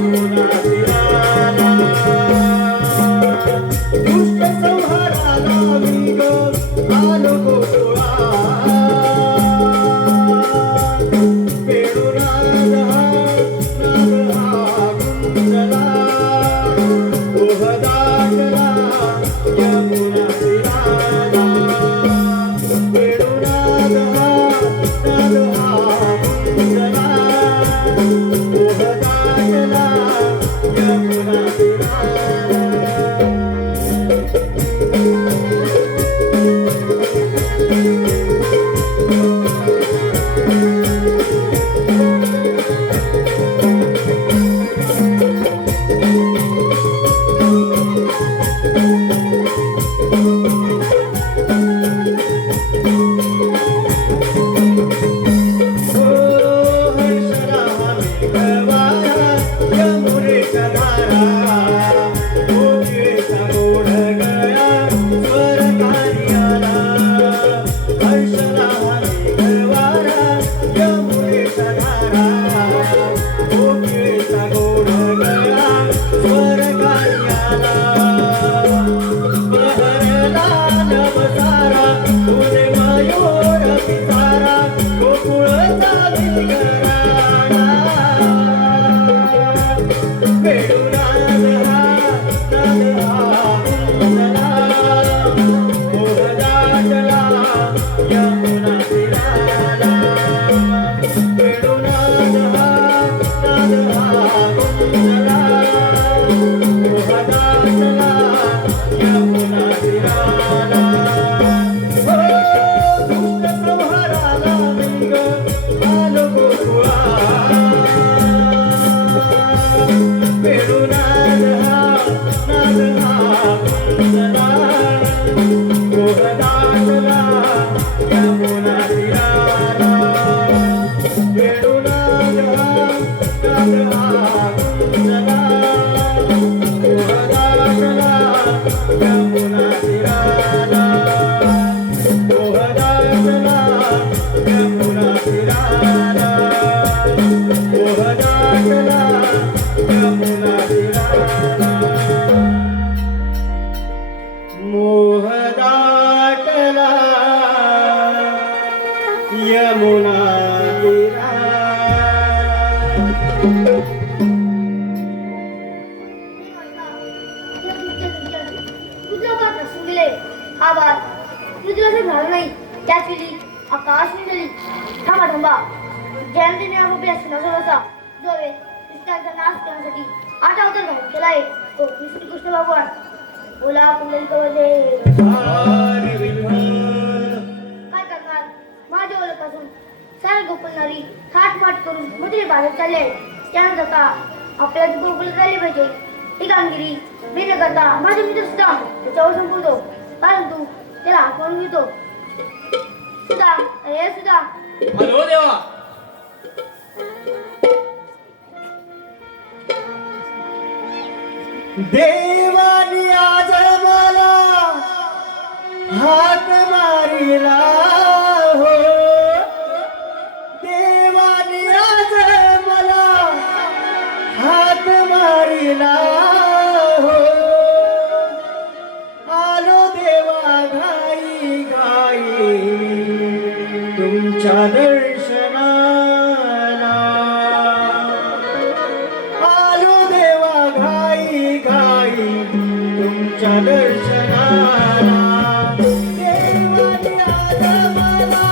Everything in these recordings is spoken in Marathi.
यमुना तीराला दुष्ट संहाराला मी ग आलो गोकुळा वेणुनाद हा नाद हा गुंजला ओह दाटला यमुना तीराला वेणुनाद हा नाद हा गुंजला ओह दाटला यमुना तीराला यमुना आकाश निघाली थांबा थांबा जयंतीने अभ्यास नसवसा जोवे दुष्टांचा नाश करण्यासाठी आठ अवतार घालून केला आहे तो श्रीकृष्ण भगवान बोला कुंडलिकवले काय करणार माझ्या ओळखापासून सारे गोकुलनारी थाटमाट करून मधुरे बाहेर चालले आहे त्यानंतर का आपल्याला गोकुल झाले पाहिजे ही कामगिरी मी न करता माझे मित्र सुद्धा त्याच्यावर संपवतो परंतु त्याला आठवण घेतो सुद्धा हे सुद्धा हॅलो देवा देवानी आज मला हाक मारिला हो देवानी आज मला हाक मारिला हो आलो देवा घाई घाई तुमच्या दर्शनाला आलो देवा घाई घाई तुमच्या दर्शनाला देवानी आज मला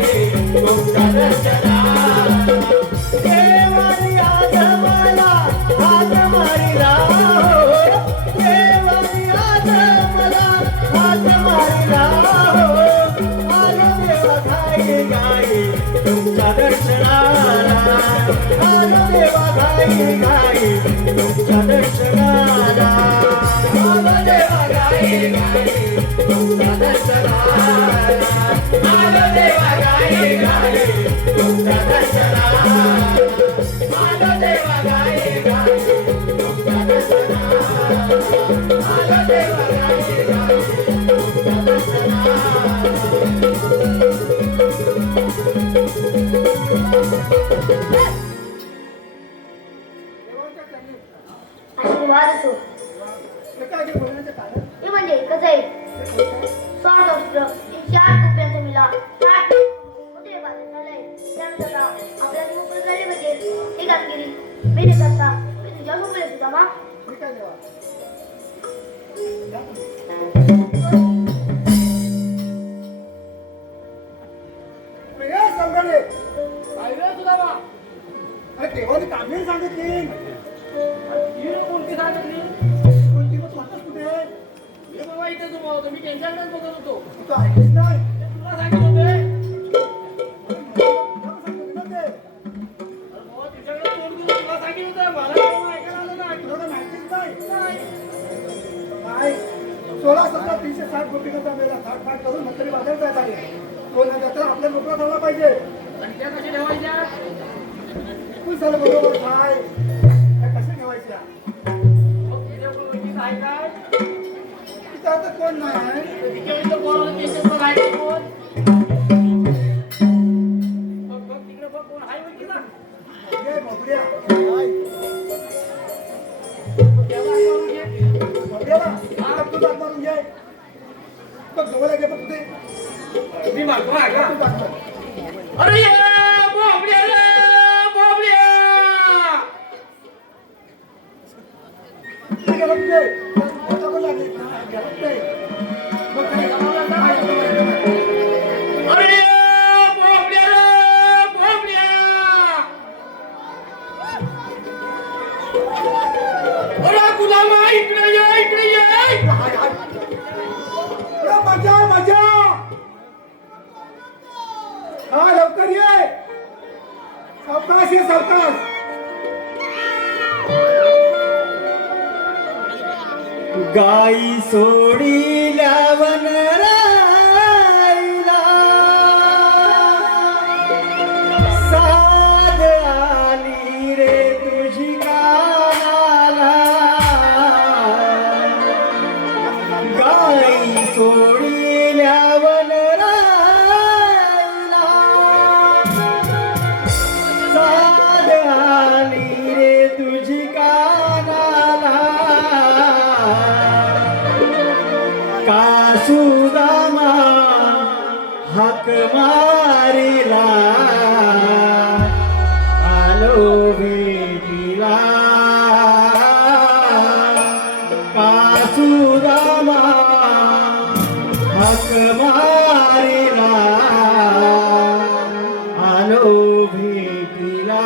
तुमच्या दर्शनाला आलो देवा गाई गाई तुमच्या दर्शनाला आलो देवा गाई गाई तुमच्या दर्शनाला आलो देवा गाई गाई तुमच्या दर्शनाला आलो देवा गाई गाई तुमच्या दर्शनाला आलो देवा गाई गाई तुमच्या दर्शनाला आशीर्वाद असो हे म्हणजे कसं आहे 6 अष्ट 4 रुपयांचा मिला 8 मोठे बाजार झालंय त्यानंतर आपल्या मोकळं झाले म्हणजे ही कामगिरी मी नाही करता मी तुझ्या मोकळे सुद्धा मा देवाने कामेर सांगितली कोणती सांगितली कोणती मग स्वतःच कुठे हे बाबा इथेच उभा होतो मी त्यांच्याकडेच बघत होतो तू तर ऐकलीस नाही तुला सांगितलं होतं मला सांगितलं ना ते. बाबा तुझ्याकडे तोंड दिलं तुला सांगितलं होतं मला काय ऐकायला आलं नाही तुला तर माहितीच नाही नाही 16-17-360 कोटीचा मेला थाट करून मंत्री बाजार जायला लागले 2000 तर आपल्या नोकरा झाला पाहिजे आणि त्या कशा ठेवायच्या तू झालं बरोबर काय त्या कशा ठेवायच्या मग तुझ्याकडे ओळखीचं आहे काय तिथं आता कोण नाही तिच्या इथं बोलावलं त्यांच्याकडे आहे का कोण बघ तिकडे बघ कोण आहे ओळखीचा ये भोपड्या त्याला ऐकावं घे. भोपड्याला तू जात मारून घे बघ जवळ घे बघ ते मी मागतो आहे का तू जात मार. अरे ये बोबड्या रे बोबड्या ते गेलं ते. आता पण लागले. गेलं ते. मग काय करावं लागलं? अरे बोबड्या रे बोबड्या अरे गुलामा इकडे ये हाय, हाय. अरे मजा मजा हा लवकर ये सावकाश ये सावकाश गाई सोडील्या वनराईला साध आली रे तुझी कानाला गाई सोडील्या वनराईला साध आली रे तुझी कानाला कासुदामा हाक मारिला आलो भेटीला कासुदामा हाक मारिला आलो भेटीला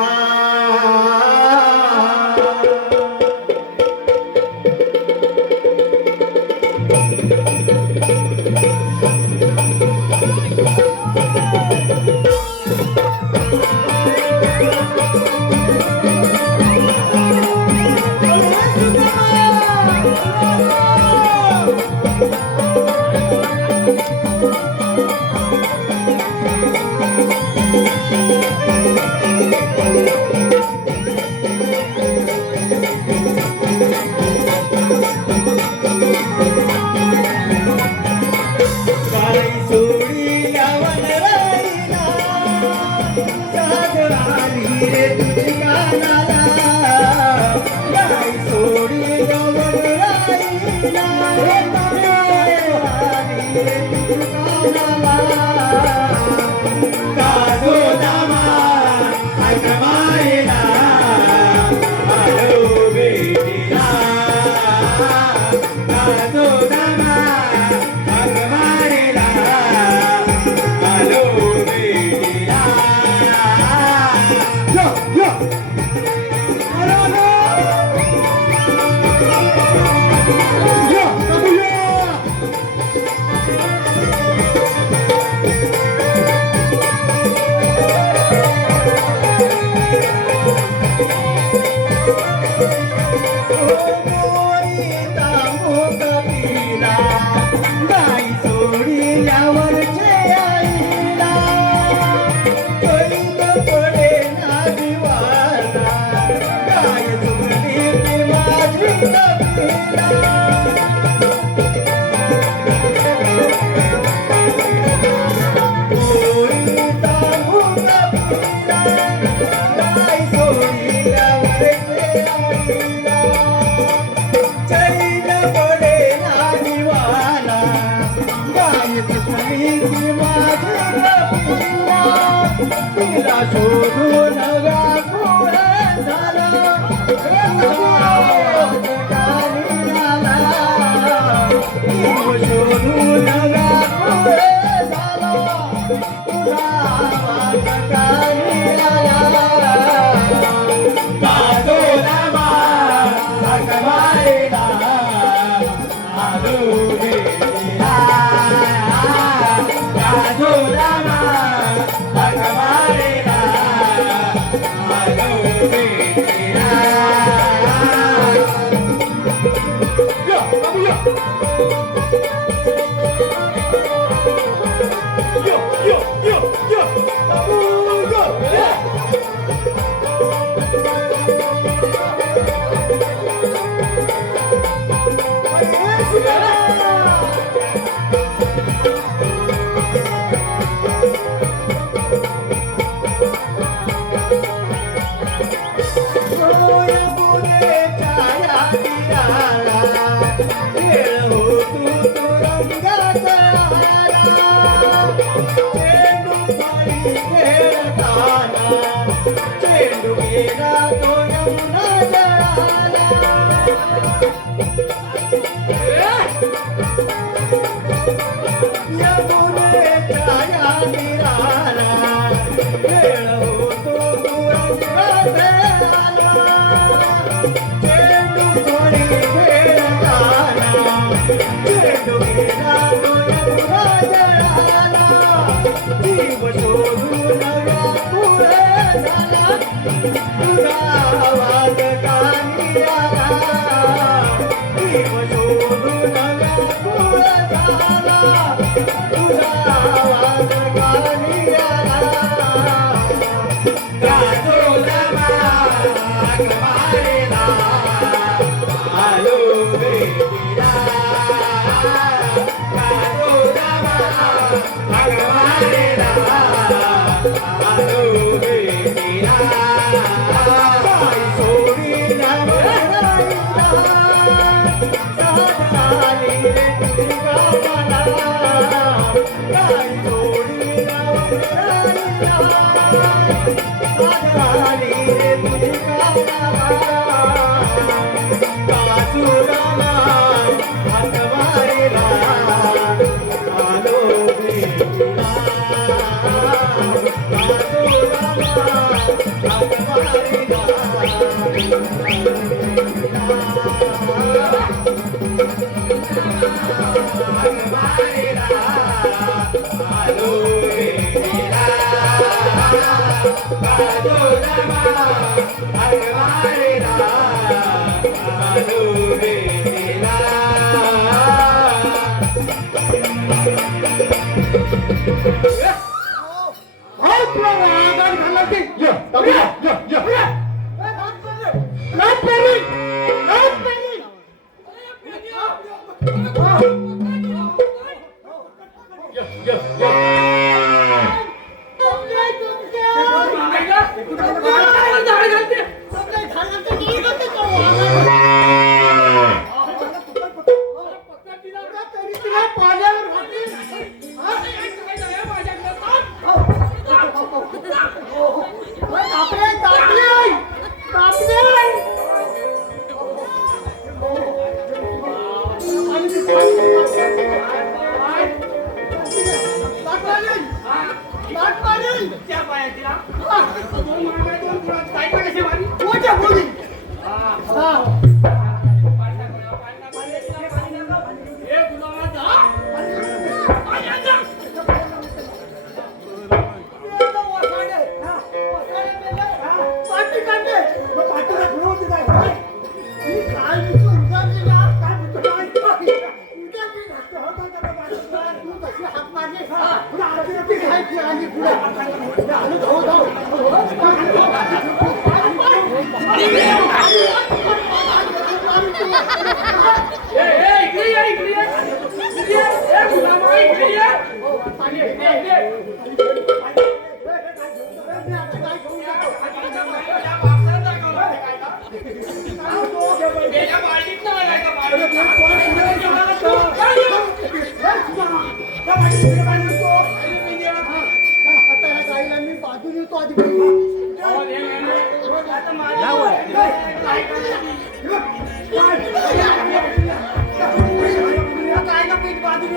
रे तुझ्या साधू दामा हाक मारिला आलो भेटीला साधू दामा हाक मारिला आलो भेटीला या या या बाबू या शोधून व्याकुळ झाला शोधून व्याकुळ झाला लाट मारेल. त्या पाया तिला दोन मागाय दोन पुढं काय पण कशी मारी मोठ्या बोली. हा हा. पाणी नका. हे गुलाबाचा पाणी आणा. पाठी काढते. मग पाठीला फिरवते काय? ही काय म्हणतो? उगाच ना, काय म्हणतो? काय? उगाच मी घातलं. हो का त्याला बाजूला? तू कशी हाक मारली? पुढं आरती होती काय? ती आली पुढे. आलो, धाव, धाव. इकडे ये, इकडे ये. इकडे ये. हे गुलाबा इकडे ये. पाणी इकडे ये. गेल्या बालदीत नाही का आता ह्या गाईला मी बाजून येतो आधी. गायला पीठ बाजून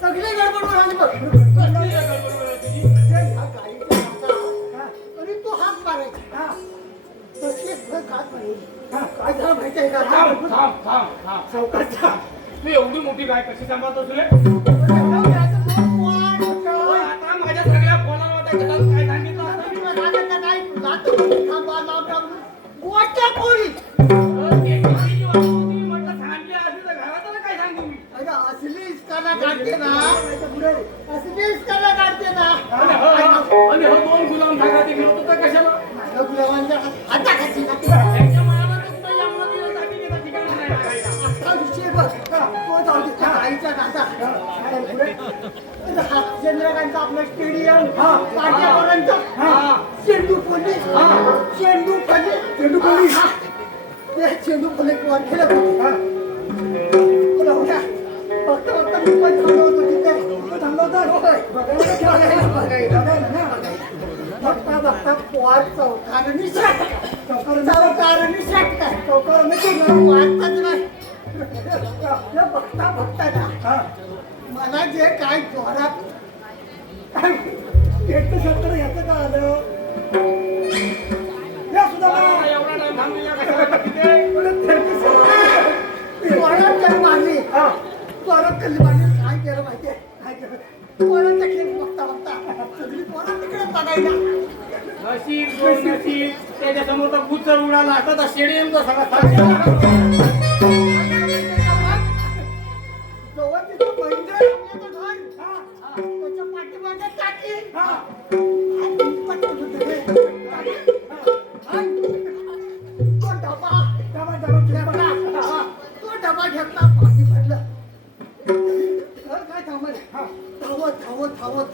सगळे गडबड उडाली बघ. आणि तो हात मारायचा. तशी खात नाही. काय झालं माहिती आहे का? सावकाश तू एवढी मोठी गाय कशी सांभाळतो तुला आता माझ्या सगळ्या फोनावर त्या घरात काय सांगितलं असतं? मोठ्या पोळी म्हटलं सांगितलं असली तर घरात काय सांगू मी असलीच का काढते ना असं बेसकाला काढते ना आणि हो दोन गुलाम भागाती फिरतो तर कशाला माझ्या गुलाबांच्या हाताखाची त्यांच्या मायाला तर कुठं यामध्ये जाती घेता ठिकाण नाही लागायचा. अख्खा विषय बघ तो जाऊ दे त्या आईच्या नाता चंद्रकांतचं आपलं स्टेडियम पाट्यापर्यंत चेंडू पडले चेंडू पडले चेंडू पडली ते चेंडू पडले वर खेळत होते बघता बघता मी पण थांबलो होतो तिथे थांबलो बघता बघता पोहात चौकारांनी वाचताच नाही बघता बघता ना मला जे काय जोरात सत्तर याचं का आलं एवढा टाइम थांबूया कशाला तिथे जोरात कल्ली मारली जोरात कल्ली मारली काय केलं माहितीये काय केलं पोरांचा खेळ बघता बघता सगळी पोरं तिकडे बघायला नशीब त्याच्या समोर तर बुचर उडाला आता स्टेडियमचा सगळा जवळ तिथं महेंद्र रमण्याचं घर त्याच्या पाठीमागे टाकी तो डबा घेतला पाणी भरलं काय थांबलं धावत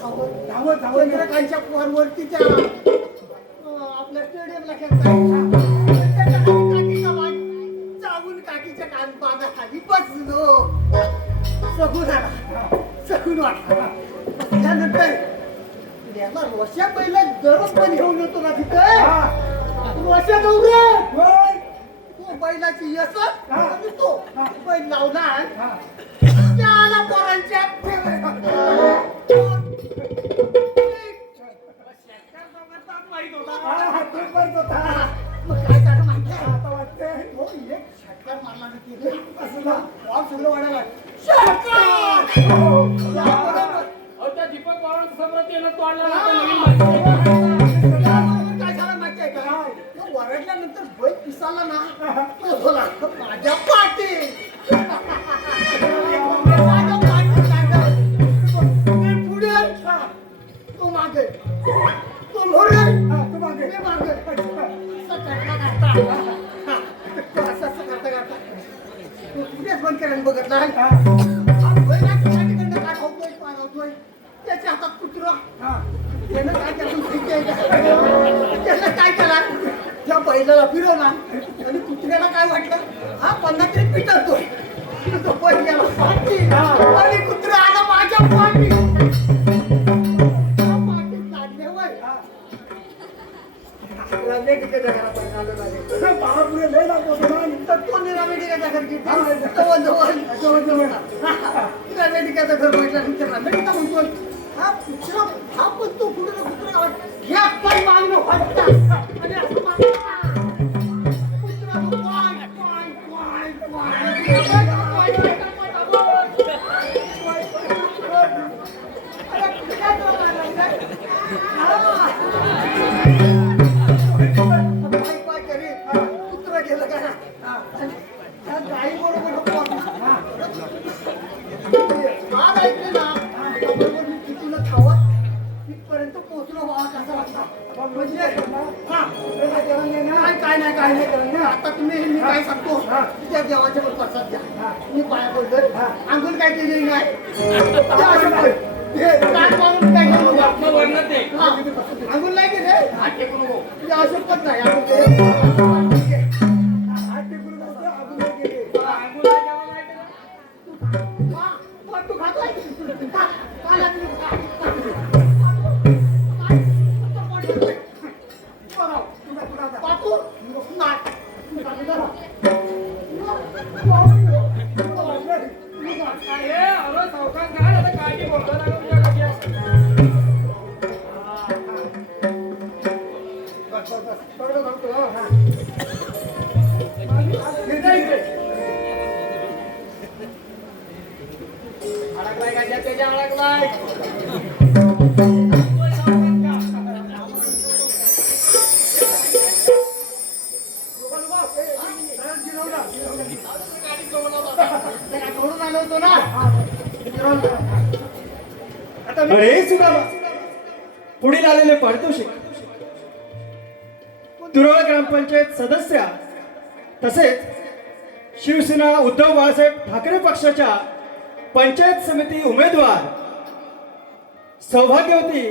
चंद्रकांतच्या पोरवरतीच्या आपल्या स्टेडियमला खेळता काकीचा वाट चावून काकीच्या कान बागाखाली बसलो सगून वाटला त्यानंतर याला रोषा पहिला दररोज पण घेऊन येतो ना तिथं रोषा जाऊ रे तो बैलाची यसच आणि तो बैल लावला त्याला पोरांच्या मग काय झालं माहिती आहे आता वाटतंय हो एक षटकार मारला ना असं वाव सगळं वाढायला त्या दीपक पवारांचं समोर येणं तोडला काय झालं माहिती आहे का वरडल्यानंतर बैल पिसाला ना तो झाला माझ्या पाठी पुढे तो मागे तो मोरे तो मागे पुढेच बंद करायला बघितला त्याच्या हातात कुत्र त्यानं काय त्यानं काय केला त्या बैलाला फिरवला आणि कुत्र्याला काय वाटलं हा पन्ना तरी पिटरतोय तो बैल गेला पाठी आणि कुत्रा आला माझ्या पाठी लागल्यावर मेडिकेच्या घरापर्यंत आलो लागले बापरे लय लागतो तो मेडिकेच्या घर घेतला जवळ मेडिकेचं घर म्हटल्यानंतर मेडिका म्हणतोय हा कुत्रा हा पण तो कुठे कुत्रा घ्या पाय मागणं वाटता आणि असं मागणं कुत्रा पाय करे कुत्रा गेलं का त्या गाई बरोबर आज ऐकले ना मी कितीला खावत तिथपर्यंत पोहोचलो बाबा कसा वाटता म्हणजे काय नाही आता तुम्ही मी काय सांगतो त्या देवाच्या पण प्रसाद घ्या मी पाया पडतो अंघोळ काय केलेली नाही अंघोळ नाही केले अशोकत नाही तू खातोय बापू सावकाश काय आता काळजी बोलतो अडकलाय का त्याच्या अडकलाय गाडी आलो होतो ना अरे सुदामा, पुढील आलेले पारितोषिक तुरळ ग्रामपंचायत सदस्या तसेच शिवसेना उद्धव बाळासाहेब ठाकरे पक्षाच्या पंचायत समिती उमेदवार सौभाग्यवती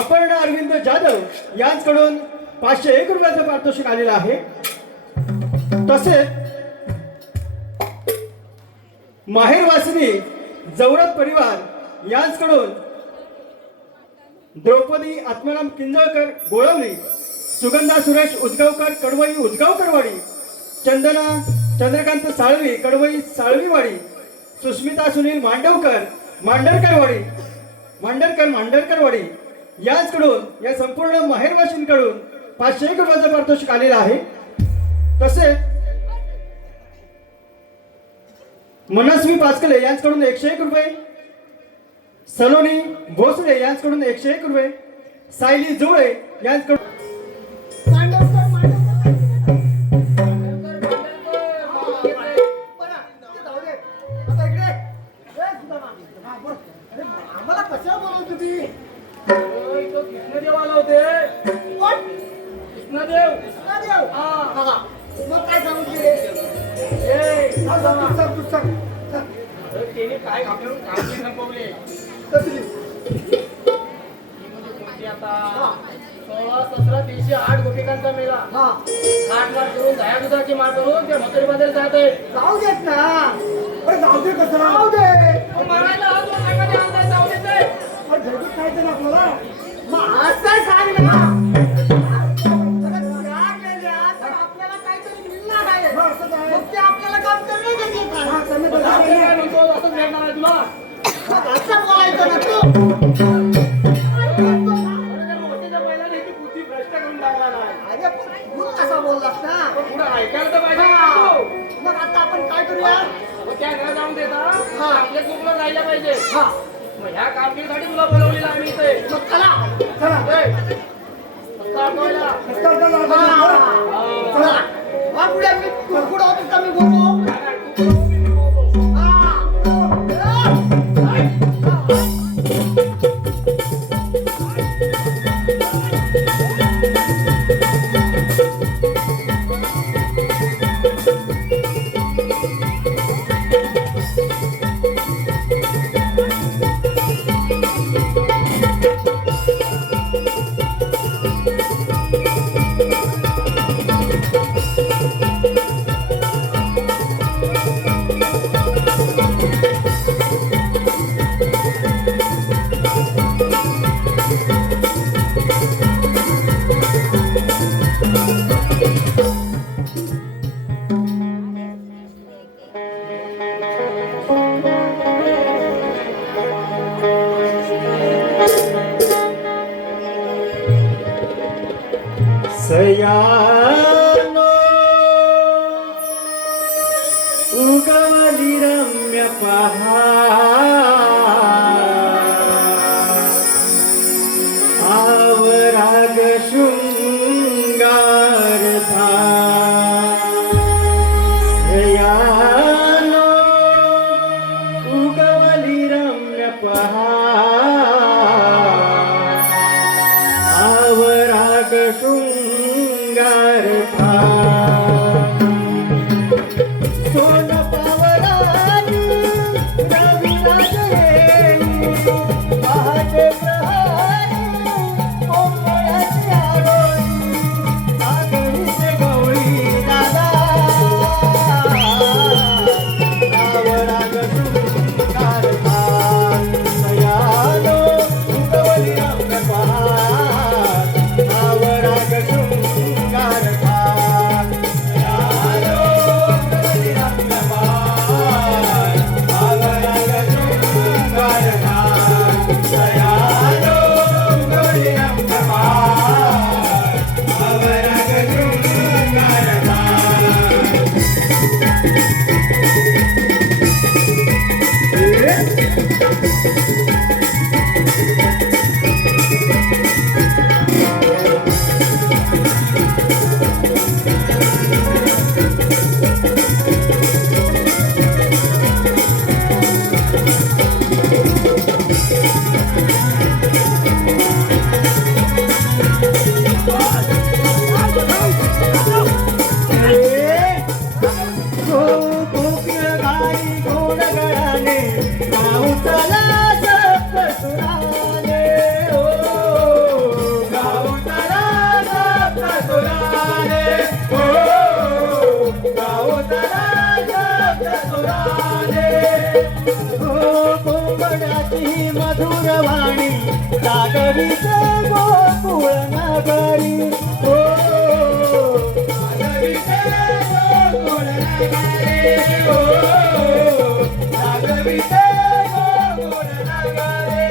अपर्णा अरविंद जाधव यांच्याकडून 501 रुपयाचं पारितोषिक आलेलं आहे. तसेच माहेरवासिनी जवरत परिवार यांच्याकडून द्रौपदी आत्माराम किंजळकर गोळवली, सुगंधा सुरेश उदगावकर कडवई उदगावकरवाडी, चंदना चंद्रकांत साळवी कडवई साळवीवाडी, सुस्मिता सुनील मांडवकर मांडरकरवाडी यांच्याकडून या संपूर्ण माहेरवासींकडून 501 रुपयाचं पारितोषिक आलेलं आहे. तसेच मनस्वी पाचकले यांच्याकडून 101 रुपये, सलोनी भोसले यांच्याकडून 101 रुपये, सायली जुळे यांच्याकडून मांडवकर आम्हाला कशा बोलवत होती? कृष्णदेव आला होते. कोण? कृष्णदेव. कृष्णादेव? हा. बघा, मग काय सांगू तिथे? हा, सांग, तू सांग. अरे त्याने काय आपल्याकडून काम नाही संपवले. कसली? ही म्हणजे कोणती आता 16, 17, 308 गोपिकांचा मेळा. हा, आठ मार करून दह्या दुधाची मार करून ते म्हातारी बाजार जात आहे. जाऊ देत ना. अरे जाऊ दे कसं? जाऊ दे. मारायला आलो सांगायला आमदार जाऊ देते. अरे भेटून खायचं ना आपल्याला. मग आज काय सांग ना. आपल्याला काहीतरी मिळणार आहे. मग ते आपल्याला काम करणं गरजेचं आहे. आपण काय म्हणतो असंच भेटणार आहे तुला. मग असं बोलायचं ना तू. मोठीच्या पहिल्याने ही बुद्धी भ्रष्ट करून टाकला नाही. अरे पण तू कसा बोललास ना. पण पुढे ऐकायला तर पाहिजे हा. ना तू. मग आता आपण काय करूया? मग त्या घरात जाऊन देता हा. आपल्या ग्रुपला जायला पाहिजे. हा, मग ह्या कामगिरीसाठी तुला बोलवलेलं आम्ही इथे. मग चला. चला. ए, फक्त आठवायला. हा. चला. हा, पुढे मी कुरकुड होतो का मी बोलू? हा. सयानो उगवली रम्य आवराग शृंगार था. सयानो उगवली रम्य आवराग शृंगार था. सोन पावलानी रविराज येई, पहाटे प्रहारी कोंबड्याची आरोळी, आगळीचे गवळी दादा आवराग शृंगार था. सयानो उगवली रम्य आवराग शृंगार था. सयानो उगवली रम्य आवराग शृंगार था. गोडाची मधुर वाणी जागविते गोकुळ नगरी हो जागविते गोकुळ नगरी हो जागविते गोकुळ नगरी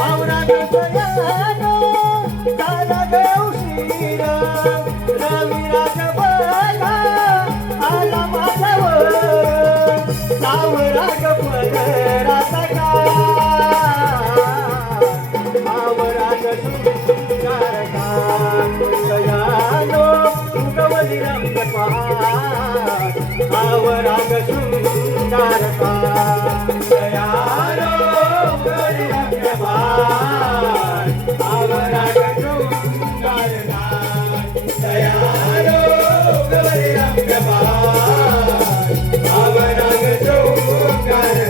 आवरा दसऱ्यानो झाला ग उशीर रविराज बघा आला माझ्यावर सावरा ग पदराचा आवरा ग शृंगार दयानो उगवली रंग पहाड आवरा ग शृंगार दयानो उगवली रंग पहाड आवरा ग शृंगार दयानो उगवली रंग पहाड आवरा ग शृंगार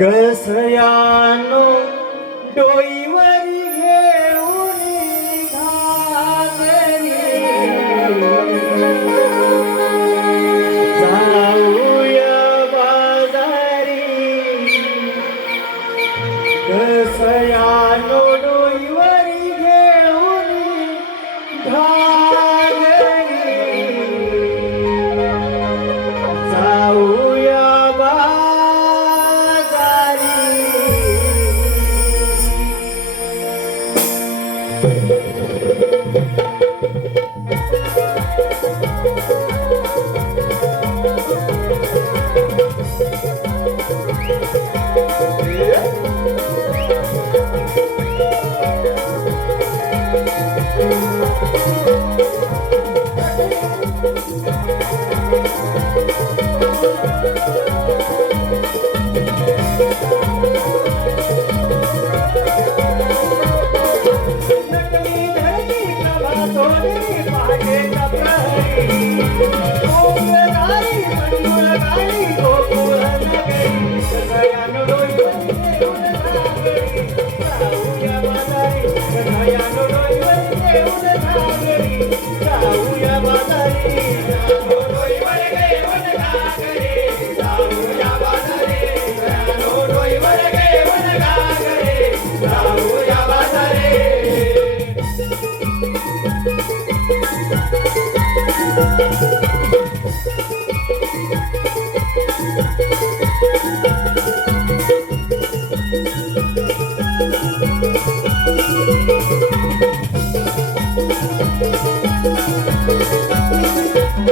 गसयानो डोईवरी घेऊन घालरी जाऊया बाजारी गसया नटली धरती प्रभा सोनेरी पहाटेच्या प्रहरी गोकुळगारी मंजुळगारी गोकुळ नगरी कथयानो डोईवरी देऊन सागरी जाऊया बाजारी कथयानो डोईवरी देऊन सागरी जाऊया बाजारी कथयानो डोईवरी देऊन सागरी जाऊया बाजारी कथयानो डोईवरी देऊन सागरी जाऊया बाजारी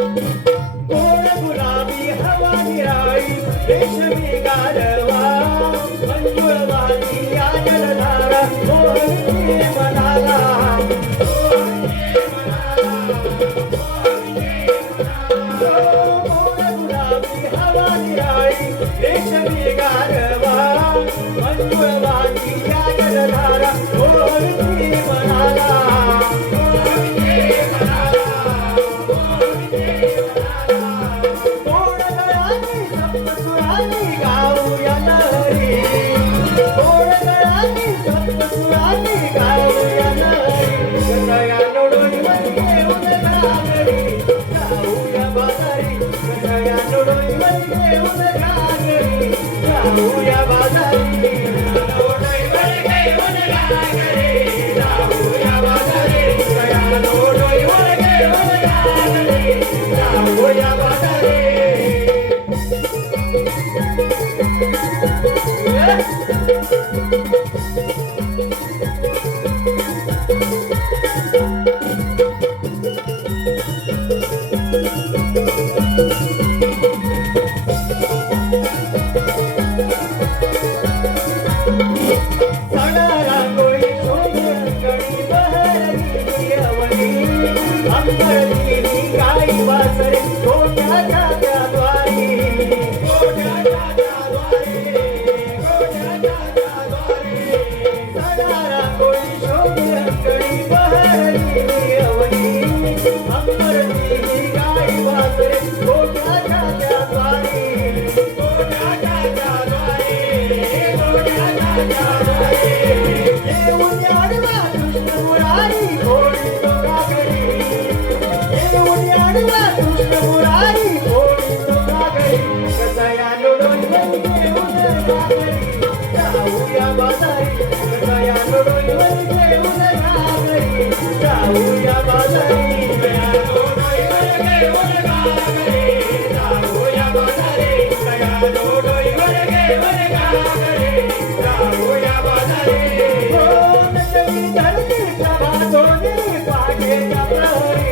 गोड गुलाबी हवा निराळी रेशमी गारवा मंजुळ वाली या जलधारा मोहिनी मनाला गोड गुलाबी हवा निराळी रेशमी गारवा मंजुळ वाली या जलधारा मोहिनी मनाला गोडगळाने सप्तसुरांनी गाऊया लहरी गोडगळाने सप्तसुरांनी गाऊया लहरी कथयानो डोईवरी देऊन सागरी जाऊया बाजारी कथयानो डोईवरी देऊन सागरी जाऊया बाजारी कथयानो डोईवरी देऊन सागरी जाऊया बाजारी कथयानो डोईवरी देऊन सागरी जाऊया बाजारी सडा रांगोळी शोधून कणी बहरली अवनी अंबरली गाई वासरे गोठ्याच्या द्वारी सडा रांगोळी शोधून कणी बहरली अवनी अंबरली गाई वासरे गोठ्याच्या द्वारी येऊन आडवा कृष्ण मुरारी घोडी दोघाकडे येऊन आडवा कृष्ण मुरारी घोडी दोघाकडे कथयानो डोईवरी देऊन सागरी जाऊया बाजारी कथयानो डोईवरी देऊन सागरी जाऊया बाजारी कथयानो डोईवरी देऊन सागरी जाऊया बाजारी कथयानो डोईवरी देऊन सागरी जाऊया बाजारी नटली धरती प्रभा सोनेरी पहाटेच्या प्रहरी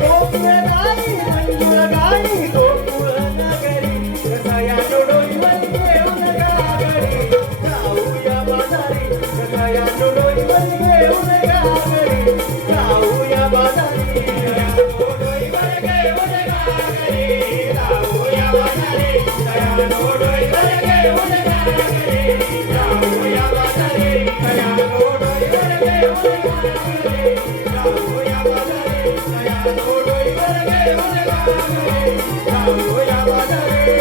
गोकुळगारी मंजुळगारी गोकुळ नगरी कथयानो डोईवरी देऊन सागरी जाऊया बाजारी कथयानो डोईवरी देऊन सागरी जाऊया बाजारी कथयानो डोईवरी देऊन सागरी जाऊया बाजारी कथयानो डोईवरी देऊन सागरी जाऊया बाजारी कथयानो डोईवरी देऊन सागरी जाऊया बाजारी कथयानो डोईवरी देऊन सागरी जाऊया बाजारी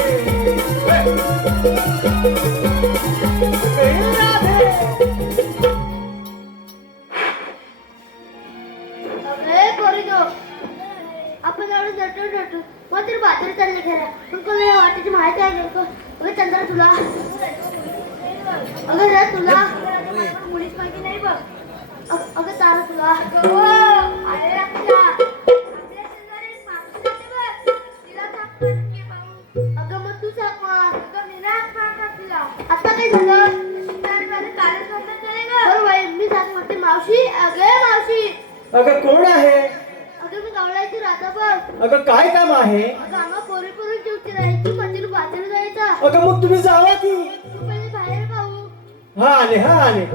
राधे अगं कोण आहे? अगं मी गावलायची राधा बघ. अगं काय काम आहे? अगं आम्हा पोरी पोरी जेवची राहायची मंदिर बाजार जायचा. अगं मग तुम्ही जावा की. तू पहिले बाहेर पाहू. हा आले हा आले.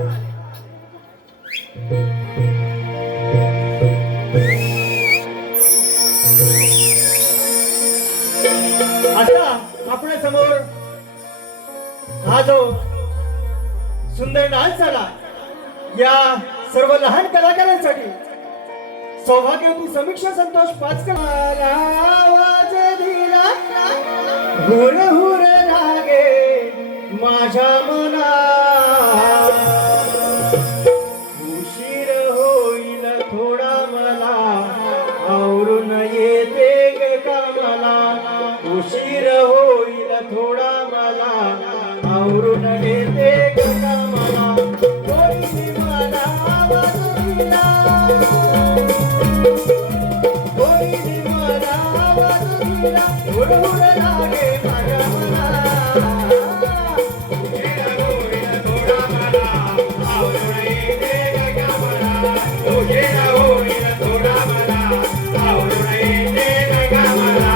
आता आपल्या समोर हा जो सुंदर डान्स झाला या सर्व लहान कलाकारांसाठी सौभाग्यवती समीक्षा संतोष पाचकर आवाज दिला हुर हुर लागे माझ्या मनात उशीर होईल थोडा मला आवरून येते ग कामाला उशीर होईल थोडा मला आवरून येते ग कामाला कोणी मला आवाज दिला कोणी मला आवाज दिला हुर हुर लागे माझ्या मनात उशीर होईल थोडा मला आवरून येते ग कामाला उशीर होईल थोडा मला आवरून येते ग कामाला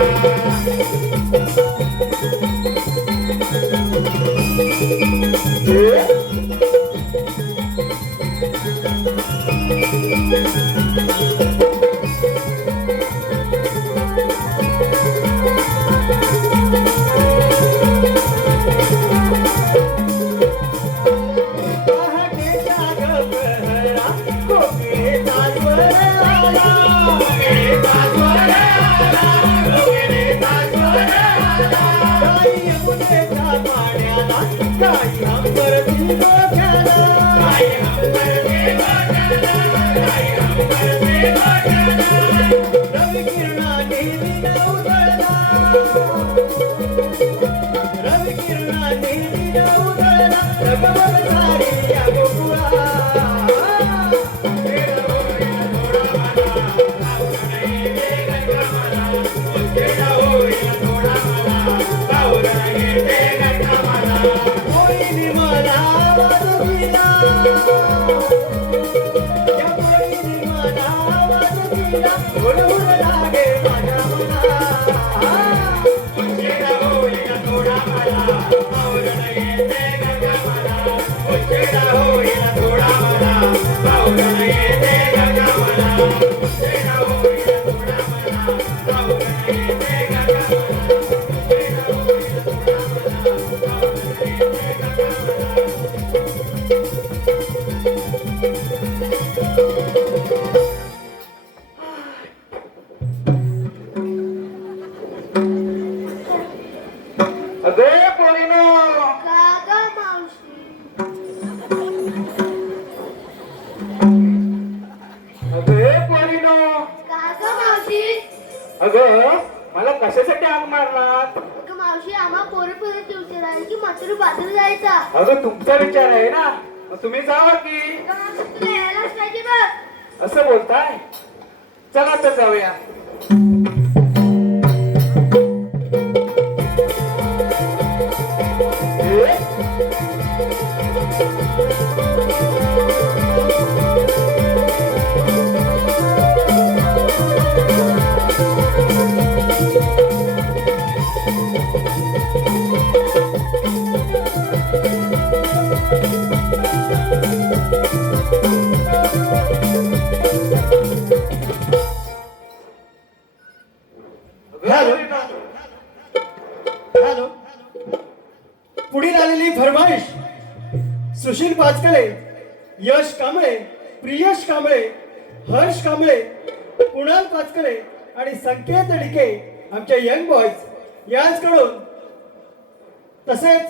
अगं मला कशासाठी आग मारलात? अगं मावशी आम्हा पोरी पोरी जेवची राहायची मंदिर बाजार जायचा. अगं तुमचा विचार आहे ना, मग तुम्ही जावा की. अगं मावशी तुला यायलाच पाहिजे बघ. असं बोलताय? चला तर जाऊया. हॅलो हॅलो पुढील आलेली फरमाईश सुशील पाचकळे, यश कांबळे, प्रियश कांबळे, हर्ष कांबळे, कुणाल पाचकळे आणि संकेत डिके आमच्या यंग बॉयज यांच्याकडून, तसेच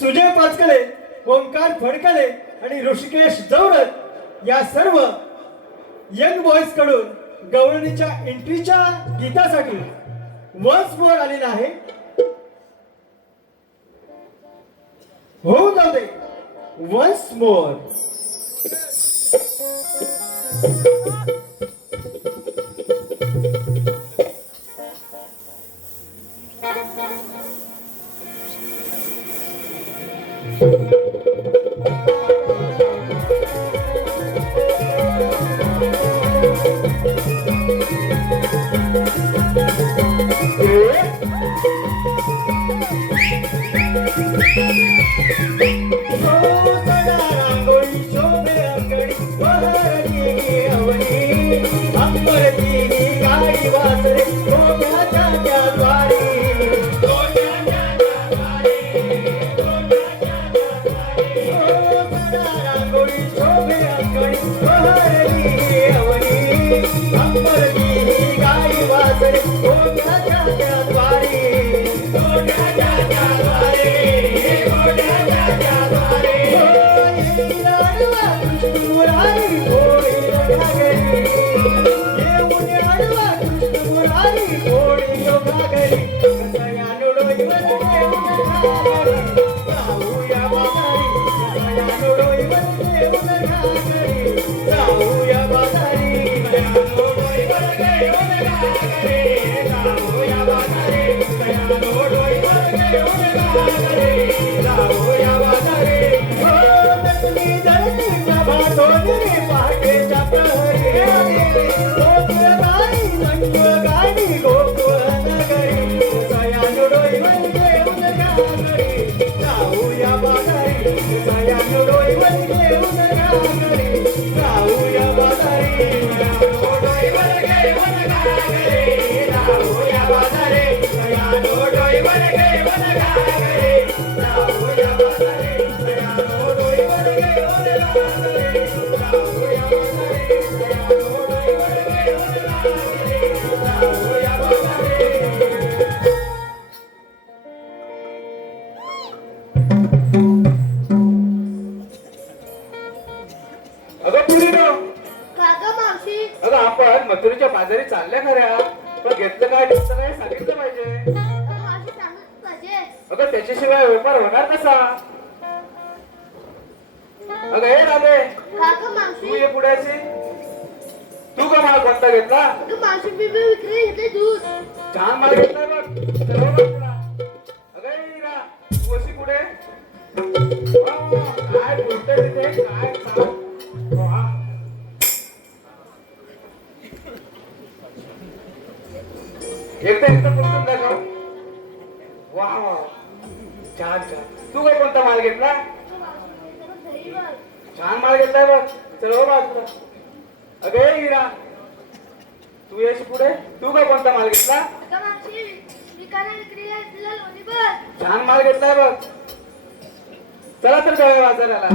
सुजय पाचकळे, ओंकार फडकले आणि ऋषिकेश जवरत या सर्व यंग बॉयज कडून गवळणीच्या एंट्रीच्या गीतासाठी वन्स मोर आलेला आहे. होऊ जाऊ दे वन्स मोर. कृष्ण मुरारी गोडी घागरी येऊन आडवा कृष्ण मुरारी गोडी घागरी कसया नोडोईवर घेऊन घागरी जाऊया बाजारी कसया नोडोईवर घेऊन घागरी जाऊया बाजारी नोडोईवर घेऊन घागरी जाऊया बाजारी कसया नोडोईवर घेऊन घागरी जाऊया बाजारी हो नटली जळती प्रभा सोनेरी पहाटेच्या प्रहरी गोकुळ गाणी मंजुळ गाणी गोकुळ नगरी सया नोडोईवर घेऊन घागरी जाऊया बाजारी सया नोडोईवर घेऊन घागरी जाऊया बाजारी नोडोईवर घेऊन घागरी जाऊया बाजारी सया नोडोईवर घेऊन घागरी जाऊया बाजारी सया नोडोईवर घेऊन घागरी जाऊया बाजारी सया नोडोईवर घेऊन घागरी जाऊया बाजारी अगं पुरीनो, काका मावशी अगं आपण मथुरेच्या बाजारी चालल्या खऱ्या, पण घेतलं काय घेतलं काय सांगितलं पाहिजे. मावशी सांगत पाहिजे अगं त्याच्याशिवाय व्यापार होणार कसा. अगं हे राधे, काका तू मावशी ये पुढ्याची. तू का माल कोणता घेतला. अगं मावशी मी विक्री घेतले दूध छान माल घेतलाय बघ. चला बघ तुला. अगं हे हिरा, तू अशी पुढे. काय बोलतोय तिथे काय सांग. वा. एकदा बोलून दाखव. वा वा, छान छान. तू काय कोणता माल घेतला. छान माल घेतलाय बघ. चल हो बाजूला. अगं हे हिरा, तू येश पुढे. तू काय कोणता माल घेतला. काका मावशी विकायला विक्रीला घेतलेला लोणीभर छान माल घेतलाय बघ. चला तर जाऊया बाजाराला.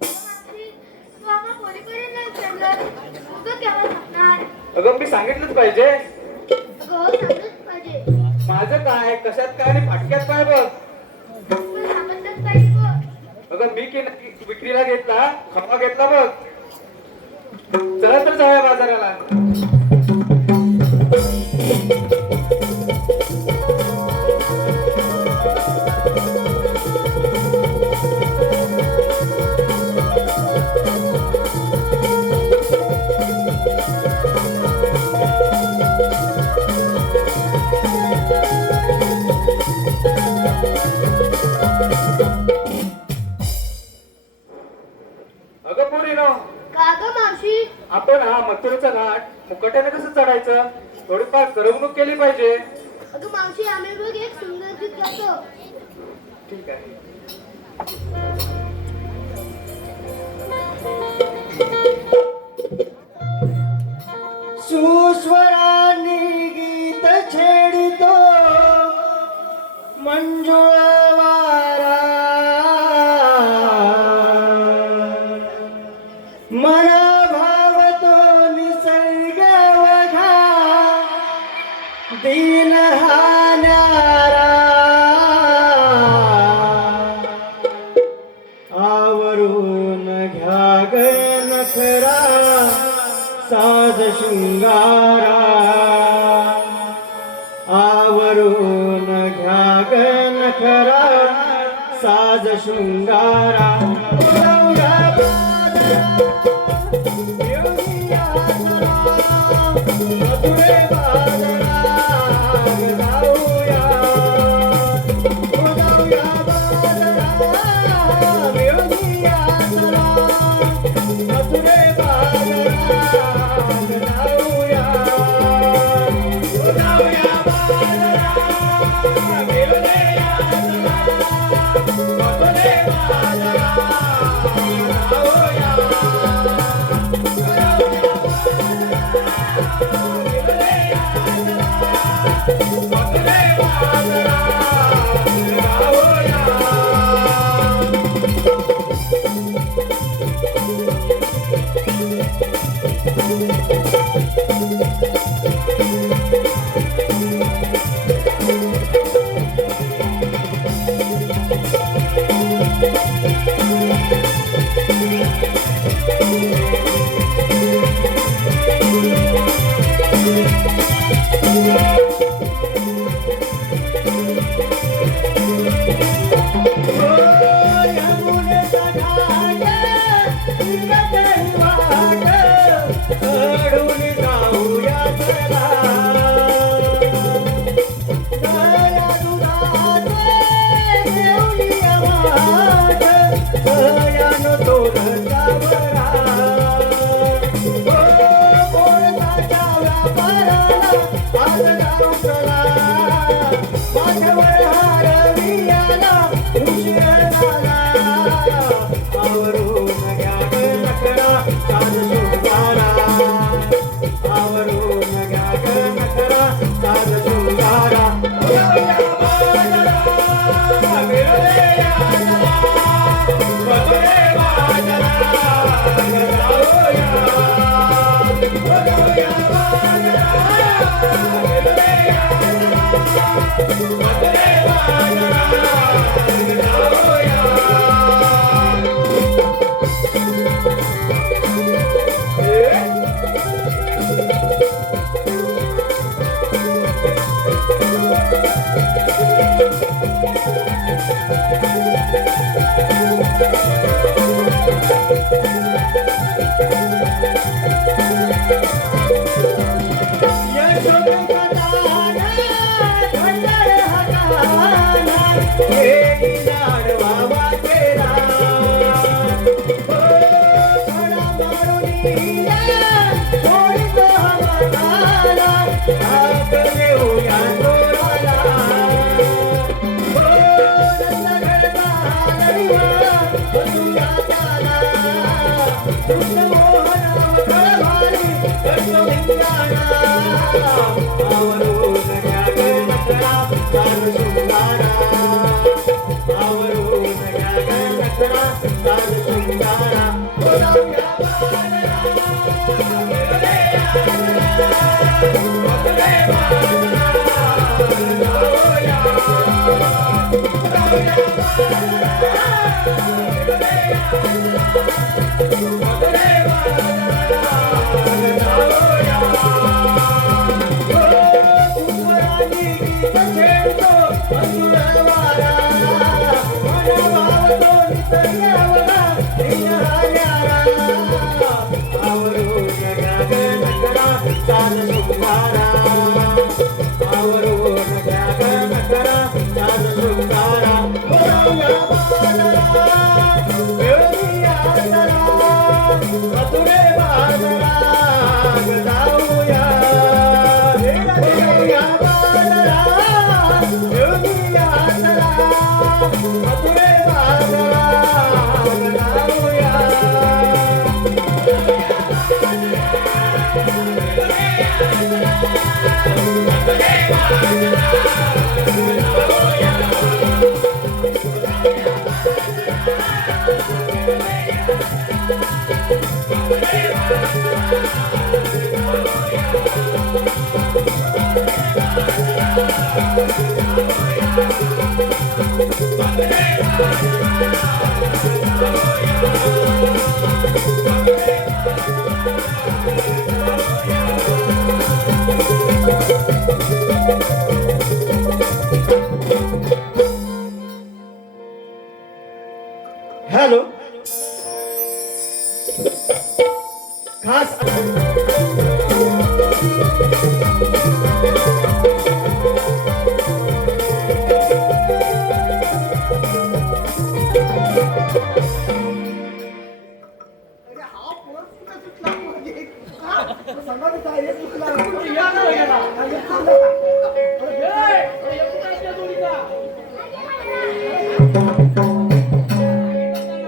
तू आम्हा कोणीपर्यंत नाही विचारलं उगं केव्हा सांगणार अगं मी सांगितलंच पाहिजे. अगं सांगतच पाहिजे माझं काय कशात काय आणि फाटक्यात काय बघ. पण सांगतच पाहिजे बघ अगं मी विक्रीला घेतला खपा घेतला बघ. चला तर जाऊया बाजाराला. अगं पोरीनो, काका मावशी आपण हा मथुरेचा घाट मुकाट्याने कसं चढायचं थोडीफार करमणूक केली पाहिजे. अगं मावशी आम्ही बघ एक सुंदर गीत गातो ठीक आहे. सुस्वरांनी गीत छेडितो मंजुळ वारा मन भावतो निसर्ग वघा दीन हा न्यारा आवरून घ्या ग नखरा साज शृंगारा आवरून घ्या ग नखरा साज शृंगारा जाऊया बाजारात, येऊया सराफ, मथुरे बाजारात जाऊया. जाऊया बाजारात, येऊया सराफ, मथुरे बाजारात जाऊया. जाऊया बाजारात, येऊया सराफ, मथुरे बाजारात हॅलो खास अरे हा पोर कुठे सुटला म्हणजे? हा? सांगा ना काय हे सुटला? या ना वगैरे. अरे सांगा. अरे ए, एक तासच्या जोडीचा.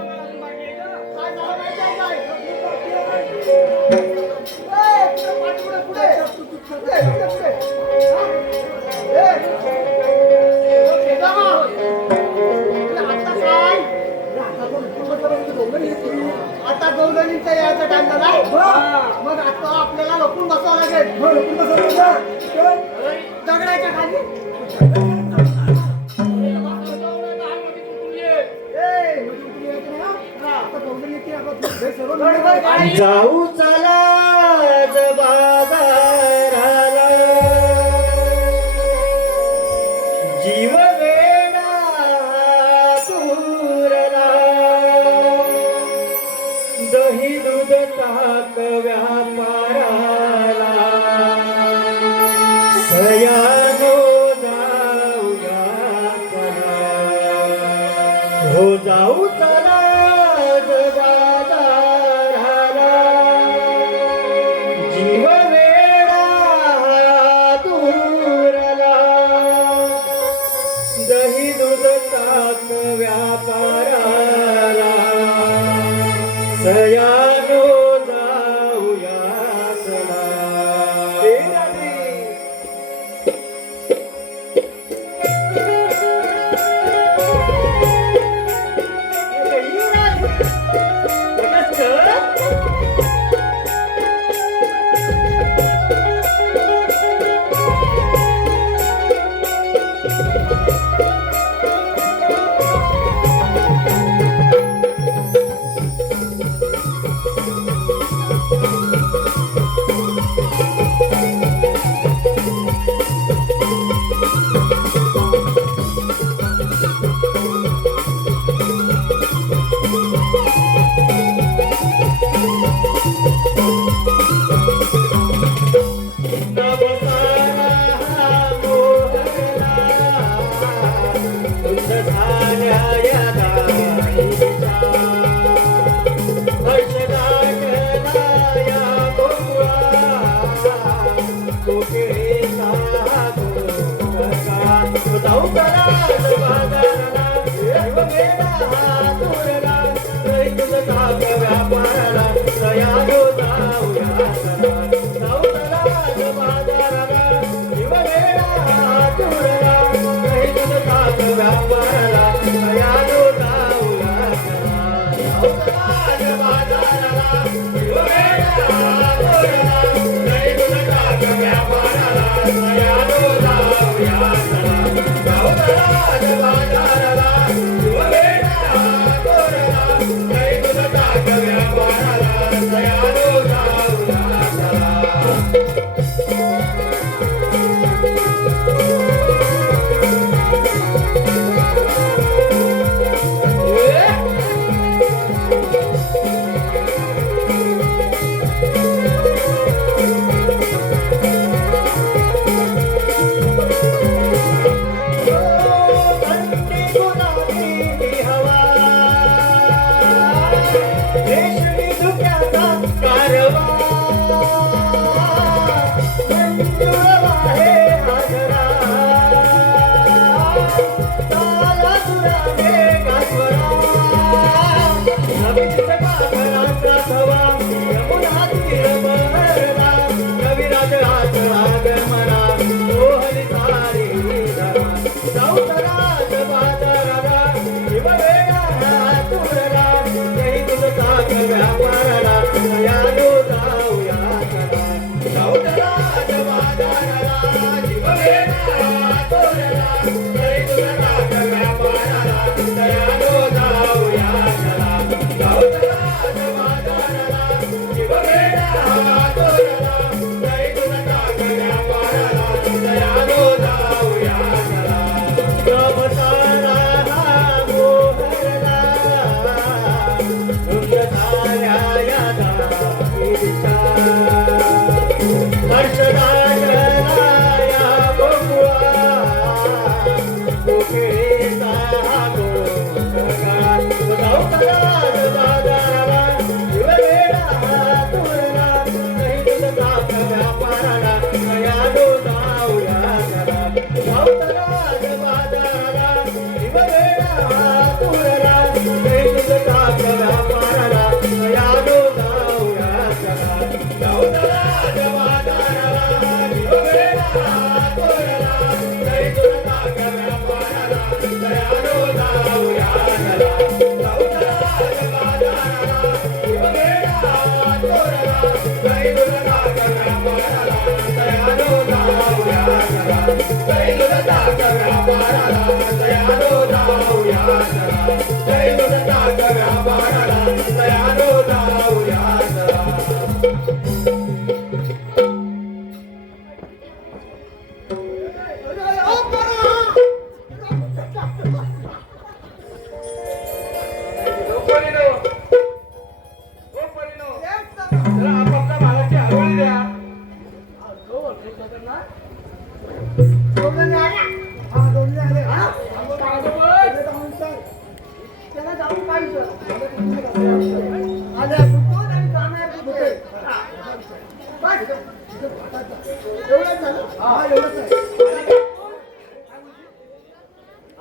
काय झालं माहिती आहे काय? ए, पुढे पाठ, पुढे, पुढे. पुढे, पुढे, पुढे. हा? ए, ए, जामा. अरे आता काय? आता गौलनीचा यायचा टाइम झाला मग आता आपल्याला लपून बसावं लागेल दगडाच्या खाली जाऊ चला बाजाराला जीव वेडा तुरला दही दूध ताक व्यापाराला सयानो जाऊया चला हो जाऊ चला बाजाराला जीव वेडा तुरला दही दूध ताक व्यापाराला सयानो जाऊया चला हे रात्री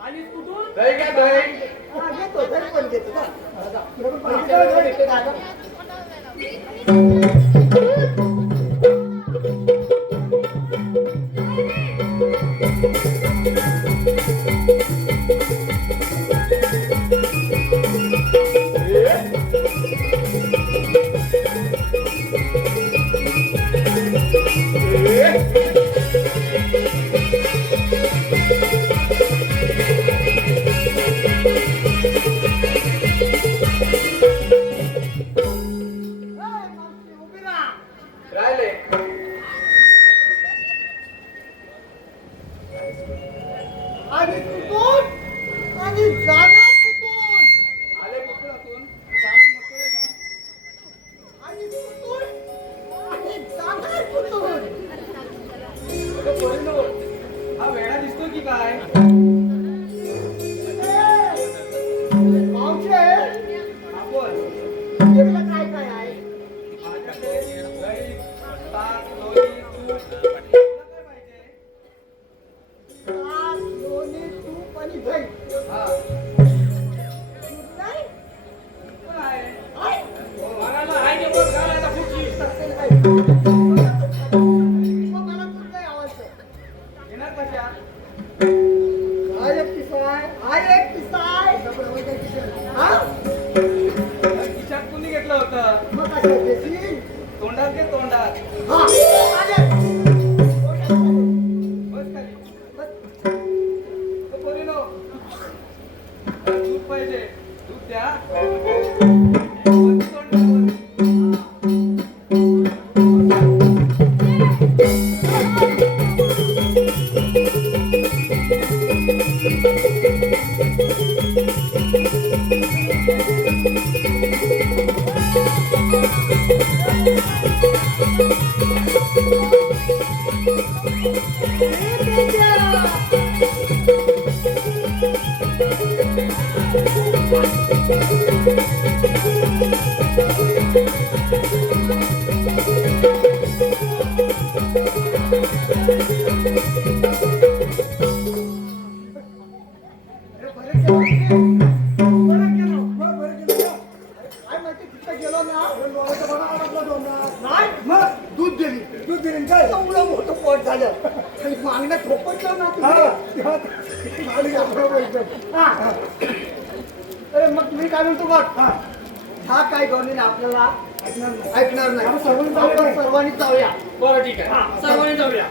आणि कुठून दही घ्या दही. राहिले आणि कुठून आणि जाणार कुठून आले कुठून जाऊन मथुरे का? आणि कुठून आणि जाणार कुठून अगं पोरीनो, हा वेडा दिसतो की काय? मावशे आपण तुझ्याकडे काय काय आहे माझ्याकडे दही, ताक, लोणी, तूप. तुला काय पाहिजे? ताक, लोणी, तूप आणि दही हा, दूध नाही? पण आहे. आहे? बघायला आहे की बघ घालायला फुटली असेल काही. मग मला दूध नाही आवडतं. येणार कशा? हा एक किस्सा आहे. हा एक किस्सा आहे. हा? खिशात घेतलं होतं. मग कसं देशील? तोंडात घे तोंडात. हा, आले. बस खाली. बस. ओ, पोरीनो. दूध पाहिजे. दूध द्या. बस तोंडावर. अरे बरं केलं. बरं केलं. बरं केलं. काय माहिती तिथं गेलो ना लोकांचं बरं आवडलं डोंगरात. नाही मग दूध दिली काय एवढं मोठं पोट झालं आणि मागणं थोपटलं ना तुला. अरे मग तुम्ही काय म्हणतो बघ हा काय गव्हर्नमेंट आपल्याला ऐकणार नाही आपण सर्वांनी जाऊया. बरं ठीक आहे सर्वांनी जाऊया.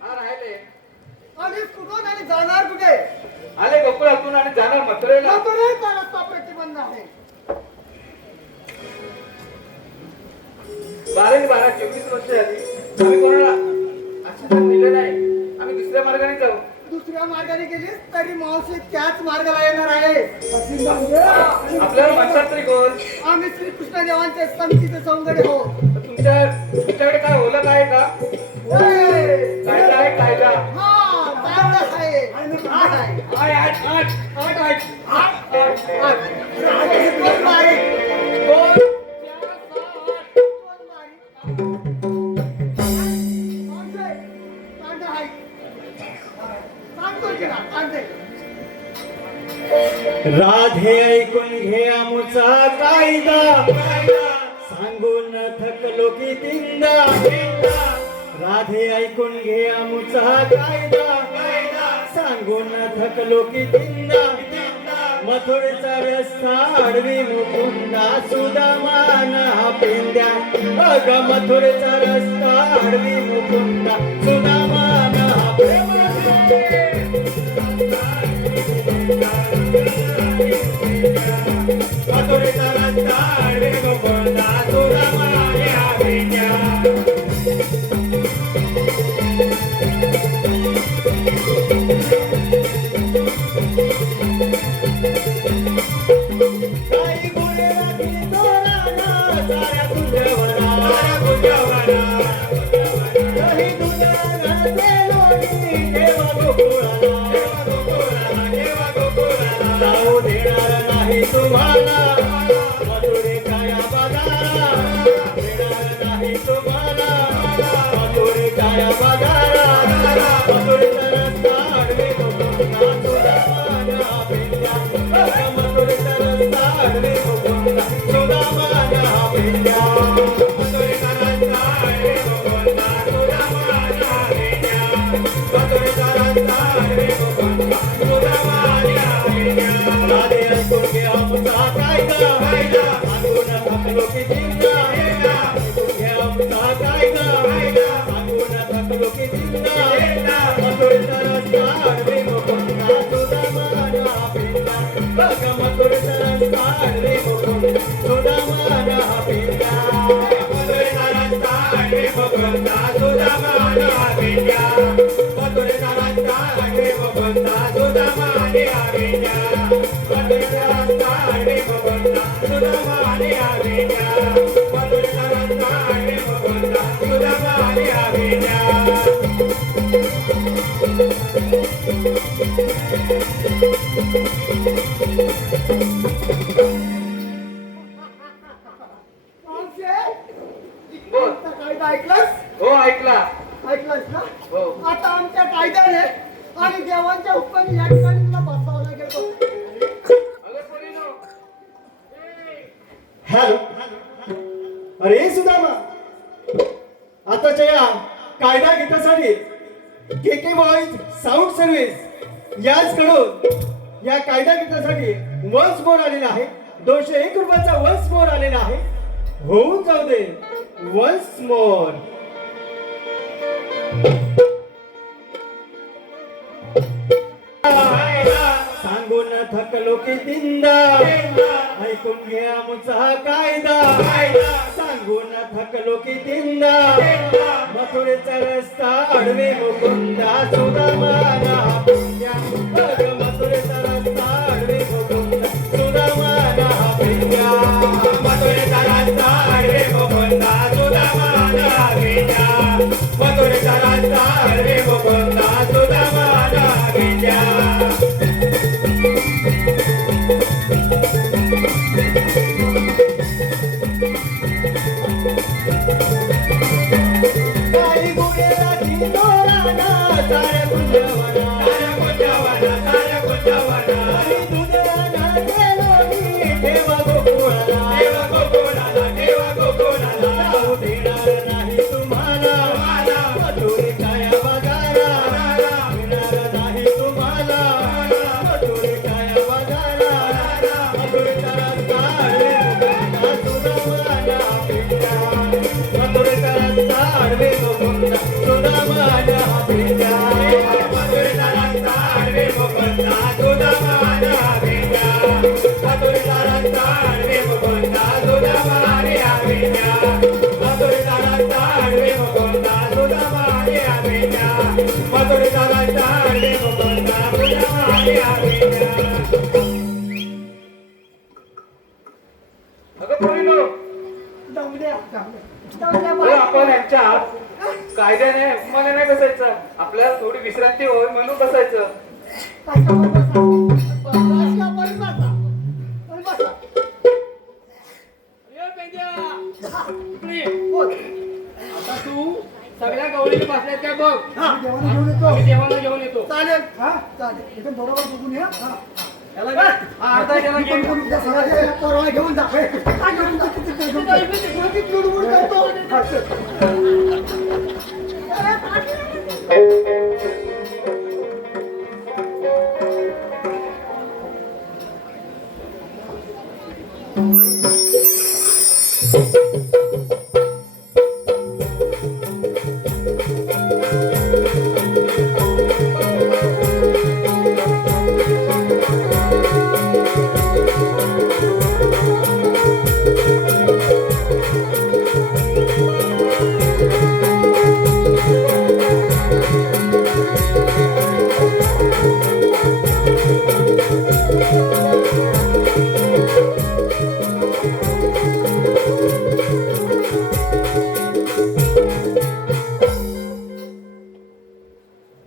हा राहिले. आणि कुठून आणि जाणार कुठे आले गोकुळातून आणि जाणार मथुरेला. मथुरेचा रस्ता प्रतिबंध आहे. 12 24 वर्ष झाली आम्ही कोणाला आश्वासन दिलं नाही. आम्ही दुसऱ्या मार्गाने जाऊ. दुसऱ्या मार्गाने गेलीस तरी मावशी त्याच मार्गाला येणार आहे. आपल्याला म्हणतात तरी कोण? आम्ही श्रीकृष्ण देवांचे संतीचे सौंदर्य हो. तुमच्याकडे काय ओळख आहे का? कायदा आहे कायदा. हा चांगलं आहे. आठ आहे. कोण मारी? कोण? कोण मारी? मावशी, कांदा आहे. सांगतो तिला, कांदे. राधे ऐकून घे आमुचा कायदा, सांगून थकलो की तिंदा. राधे ऐकून घे आमुचा कायदा, सांगून थकलो की तिंदा. मथुरेचा रस्ता आडवी मुकुंदा, सुदामान हा पेंद्या. अग मथुरेचा रस्ता आडवी मुकुंदा, सुदामान हा पेंद्या. मथुरेचा रस्ता आडवी मुकुंदा, सुदामान हा पेंद्या. काही गुणे राखली तोरणा, साऱ्या तुझ्यावरा, काही दुधानाचे लोणी, देवा गोकुळाला, जाऊ देणार नाही तुम्हाला, मथुरेच्या या बाजारा, देणार नाही तुम्हाला, मथुरेच्या या बाजारा. मथुरेचा रस्ता आडवे मुकुंदा, सुदामान हा पेंद्या. मथुरेचा रस्ता आडवे मुकुंदा, सुदामान हा पेंद्या. मथुरेचा रस्ता आडवे मुकुंदा, सुदामान हा पेंद्या. मथुरेचा रस्ता आडवे मुकुंदा, सुदामान हा पेंद्या. राधे ऐकून घे आमचा कायदा, सांगून थकलो की तिंदा. ऐकून घे आमचा कायदा, सांगून थकलो की तिंदा. मथुरेचा रस्ता आडवे मुकुंदा, सुदामान हा पेंद्या. बघ मथुरेचा रस्ता आडवे मुकुंदा, सुदामान हा पेंद्या. मथुरेचा रस्ता आडवे मुकुंदा, सुदामान हा पेंद्या. मथुरेचा रस्ता आडवे मुकुंदा, सुदामान हा पेंद्या. मथुरेचा रस्ता आडवे मुकुंदा, सुदामान हा पेंद्या. मथुरेचा रस्ता आडवे मुकुंदा, सुदामान हा पेंद्या. मावशे, बोल. आमचा कायदा ऐकलास? हो ऐकला. ऐकलास ना? हो. आता आमच्या कायद्याने आणि देवांच्या हुक्माने या ठिकाणी तुला बसावं लागेल बघ. अगं पोरीनो. हॅलो अरे सुदामा, आताच्या या कायदा गीतासाठी के के बॉईज साऊंड सर्व्हिस याचकडून या कायदा गीतासाठी वन्स मोर आलेला आहे. 201 रुपयाचा वन्स मोर आलेला आहे. होऊन जाऊ दे वन्स मोर. सांगून थकलो की तिंदा, ऐकून घ्या आमचा कायदा. सांगून थकलो की तिंदा, मथुरेचा रस्ता अडवे मुकुंदा. सुदामाना प्रिया, बघ मथुरेचा रस्ता अडवे मुकुंदा. सुदामाना प्रिया, मथुरेचा रस्ता अडवे मुकुंदा. सुदामाना प्रिया, मथुरेचा रस्ता अडवे मुकुंदा. सुदामाना प्रिया. काही गुन्हेला किनोराना, साऱ्या कुंजवना, साऱ्या कुंजवना, साऱ्या कुंजवना. आणि दुधाना गेलोनी, ठेवा गोकुळाला, ठेवा गोकुळाला, ठेवा गोकुळाला. जाऊ देणार नाही तुम्हाला, मथुरे काय बघायला. देणार नाही तुम्हाला, मथुरे काय बघायला. मथुरेचा रस्ता अडवे मुकुंदा. सुदामाना प्रिया, मथुरेचा रस्ता अडवे मुकुंदा. सुदामाना प्रिया, मथुरेचा रस्ता अडवे मुकुंदा. सुदामाना प्रिया, मथुरेचा रस्ता अडवे मुकुंदा. सुदामाना प्रिया, मथुरेचा रस्ता अडवे मुकुंदा. सुदामाना प्रिया, मथुरेचा रस्ता अडवे मुकुंदा. सुदामाना प्रिया. अगं पोरीनो. जाऊ द्या, जाऊ द्या. जाऊ द्या, हो, मावशे. आपण यांच्या कायद्याने हुकमाने नाही बसायचं. आपल्याला थोडी विश्रांती होय म्हणून बसायचं. कशावर बसा? कशावर बसा? पण बसा. ए पेंड्या, इकडे ये. बोल. आता तू सगळ्या गवळीने बसल्यात काय बघ. हा, जेवण घेऊन येतो. आम्ही देवाला घेऊन येतो. चालेल. हा, चालेल. एकदम बरोबर बघून या. हा. याला घे. हा, अर्धा त्याला मी घे. पण करून द्या सगळं. हे परवा घेऊन जा. हे, काय घेऊन जा? किती घेऊन जा? किती लुडबुड करतो? हा, चल.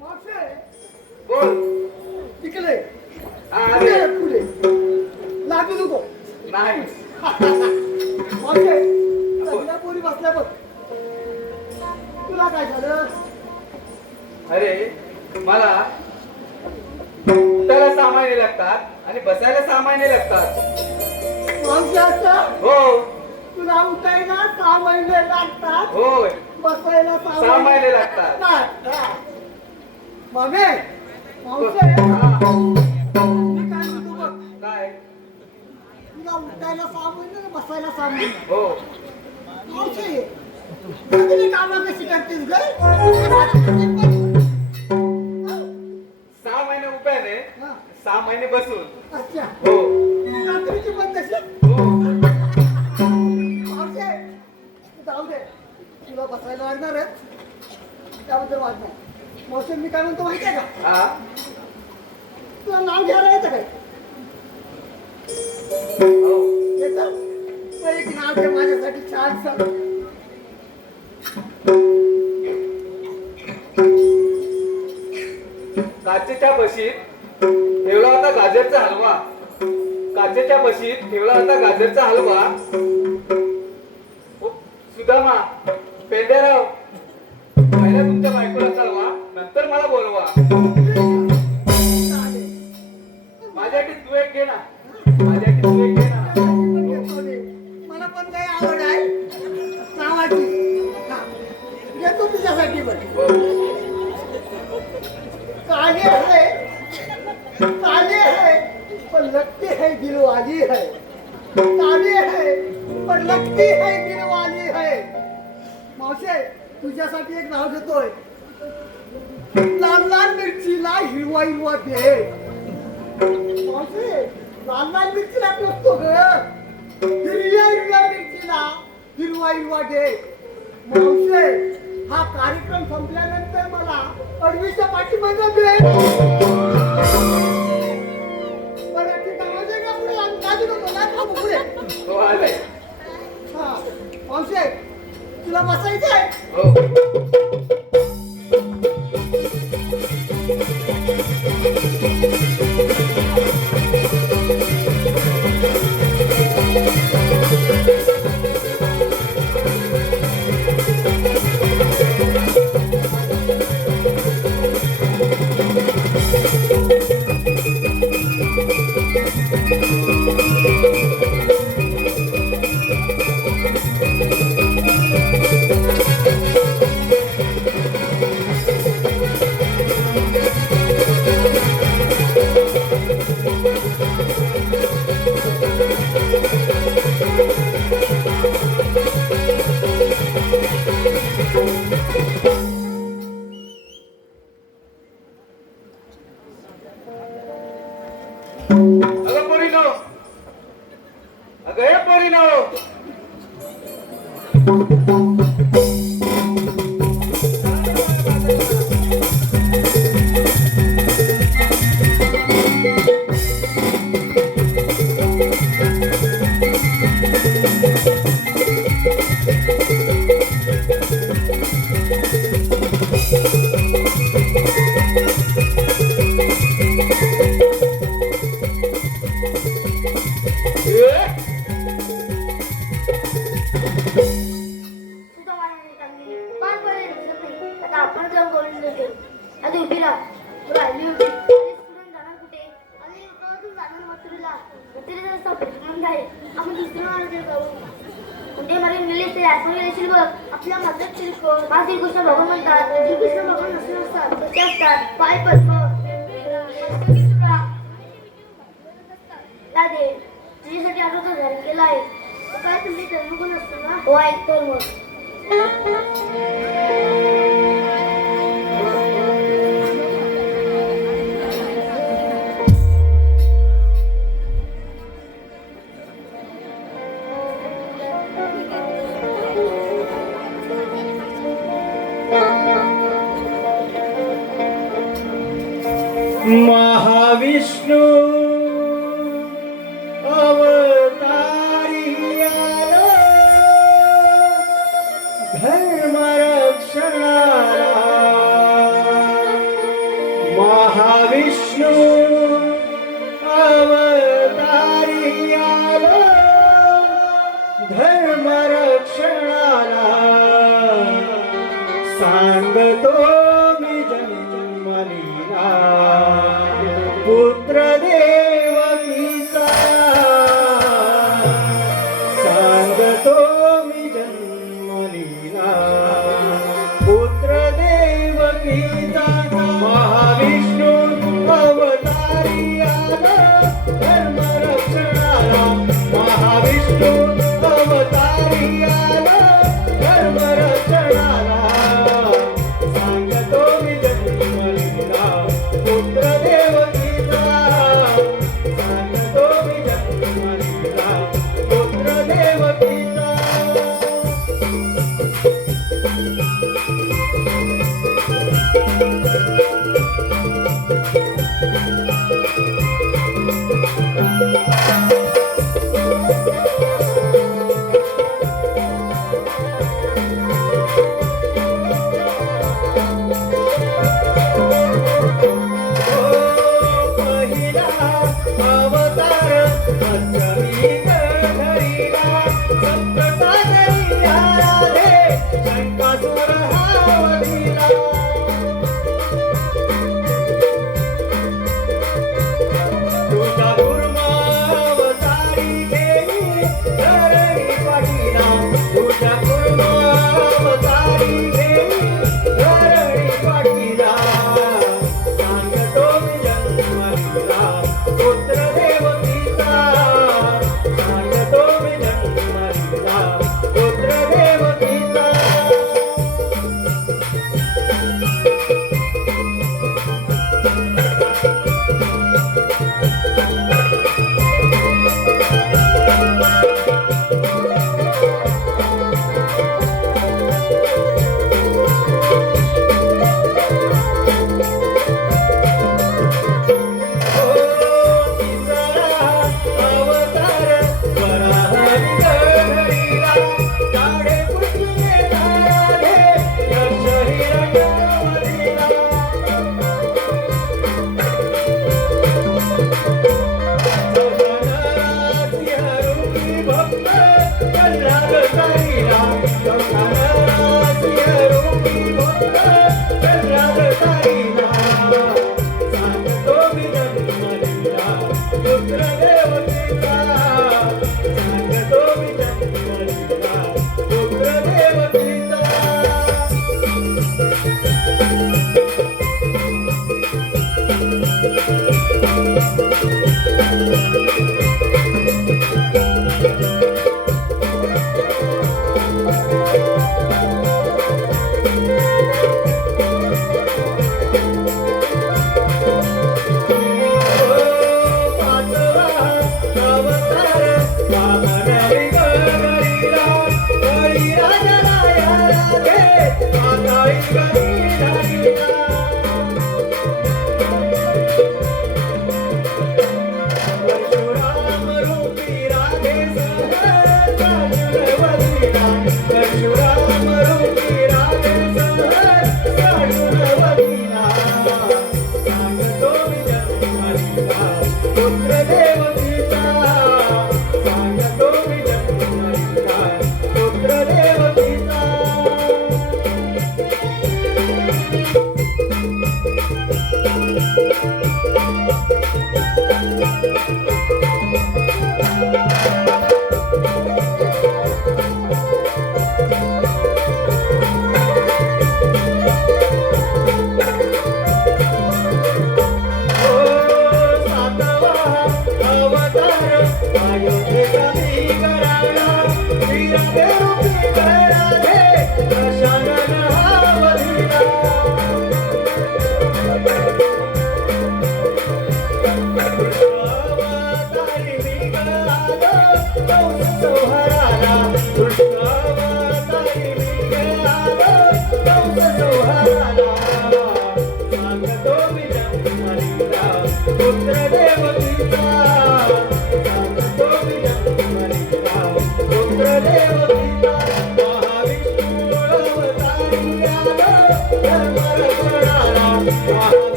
मावशे, बोल. इकडे. हा, पुढे, अरे. पुढे. लागू नको. नाही. मावशे, सगळ्या पोरी बसल्या बघ. तुला काय झालं? अरे मला उठायला 6 महिने लागतात आणि बसायला 6 महिने लागतात. मावशे असं हो तुला उठायला 6 महिने लागतात, होय. बसायला 6 महिने लागतात. मामे, मावशे, हा. मी काय म्हणतो बघ. काय? तुला उठायला 6 महिने, बसायला 6 महिने. हो. मावशे, सगळी कामं कशी करतेस ग? 6 महिने उभ्याने, हा, 6 महिने बसून. अच्छा. हो रात्रीची पण तशी? हो. मावशे, जाऊ दे. तुला बसायला लागणार आहे, त्याबद्दल वाद नाही. मावशे, मी काय म्हणतो माहिती आहे का? हा. तुला नाव घ्यायला येतं काय? हो. येतं? तर एक नाव घे माझ्यासाठी छान सांग. काचेच्या बशीत ठेवला होता होता गाजरचा हलवा. काचेच्या बशीत ठेवला होता गाजरचा हलवा. सुदामा, पेंडेराव, पहिला तुमच्या बायकोला चालवा, नंतर मला बोलवा. माझ्यासाठी तू एक घे ना. माझ्यासाठी तू एक घे ना. मला पण काही आवड आहे नावाची. हा, येतो तुझ्यासाठी पण. काले है पर लगती है दिलवाली है. काले है पर लगती है दिलवाली है. मावशे तुझ्यासाठी एक नाव घेतोय. लाल लाल मिरचीला हिरवा हिरवा दे. मावशे लाल लाल मिरचीला नसतो ग, हिरव्या हिरव्या मिरचीला हिरवा हिरवा दे. मावशे हा कार्यक्रम संपल्यानंतर मला अडवीच्या पाठीमागे भेट. मराठी कामाचे का पुढे आणि काजू नको ना का पुढे. हो आलाय. हा मावशे तुला बसायचंय. हो. अगं पोरीनो, अगं हे पोरीनो. तुझा मानाने कामगिरी पार पडले दिसत नाही. आता आपण जाऊन बोलून देतो. आधी उभी राहा. तुला आली होती स्टुडंट जाणार कुठे? आली गावातून जाणार मथुरेला. मथुरेचा रस्ता प्रचंड आहे. आपण दुसऱ्या मार्गाने जाऊ. कुठे मारे निलेश ते आठवण येशील बघ. आपल्या मदत शिल्प हा श्रीकृष्ण भगवान म्हणतात. श्रीकृष्ण भगवान नसले असतात कसे असतात? पाय पद्म राधे तुझ्यासाठी आठवतो धारण केला आहे. काय तुम्ही धर्मगुण असतो ना? हो ऐकतो मग. महाविष्णू अवतारी आलो धर्म रक्षणा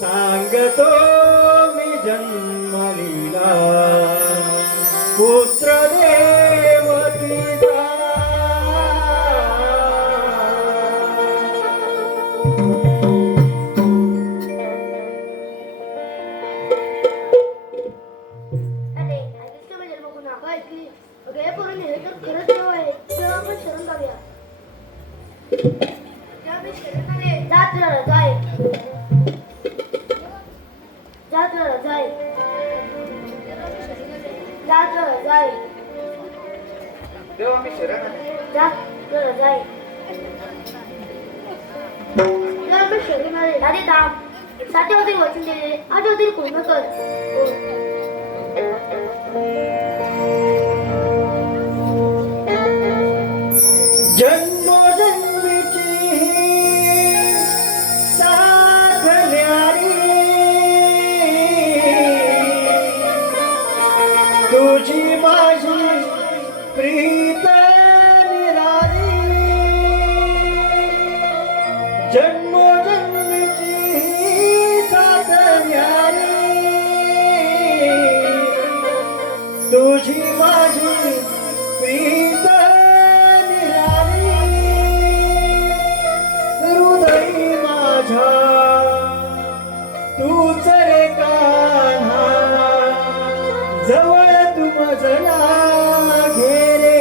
सांगतो मी जन्मलीला पुत्र देवतीचा अरे ऐकलीस का माझ्या जन्म पुन्हा होय की अगं हे पोरांनी हे तर खरंच देव आहे तेव्हा आपण शरण जाऊया तेव्हा मी शरण आले जात राहा जाय जात राहा जाय जात राहा जाय तेव्हा मी शरण आले. जात राहा जाय तेव्हा मी शरण आले आधी थांब साथे होते वचन दिले आज होतील पूर्ण कर हो. जन्मोजन्मीची साथ न्यारी तुझी माझी प्रीत निरारी जन्मोजन्मीची साथ न्यारी तुझी माझी प्रीत हृदय माझा तूच रे कान्हा जवळ तू मजला घे रे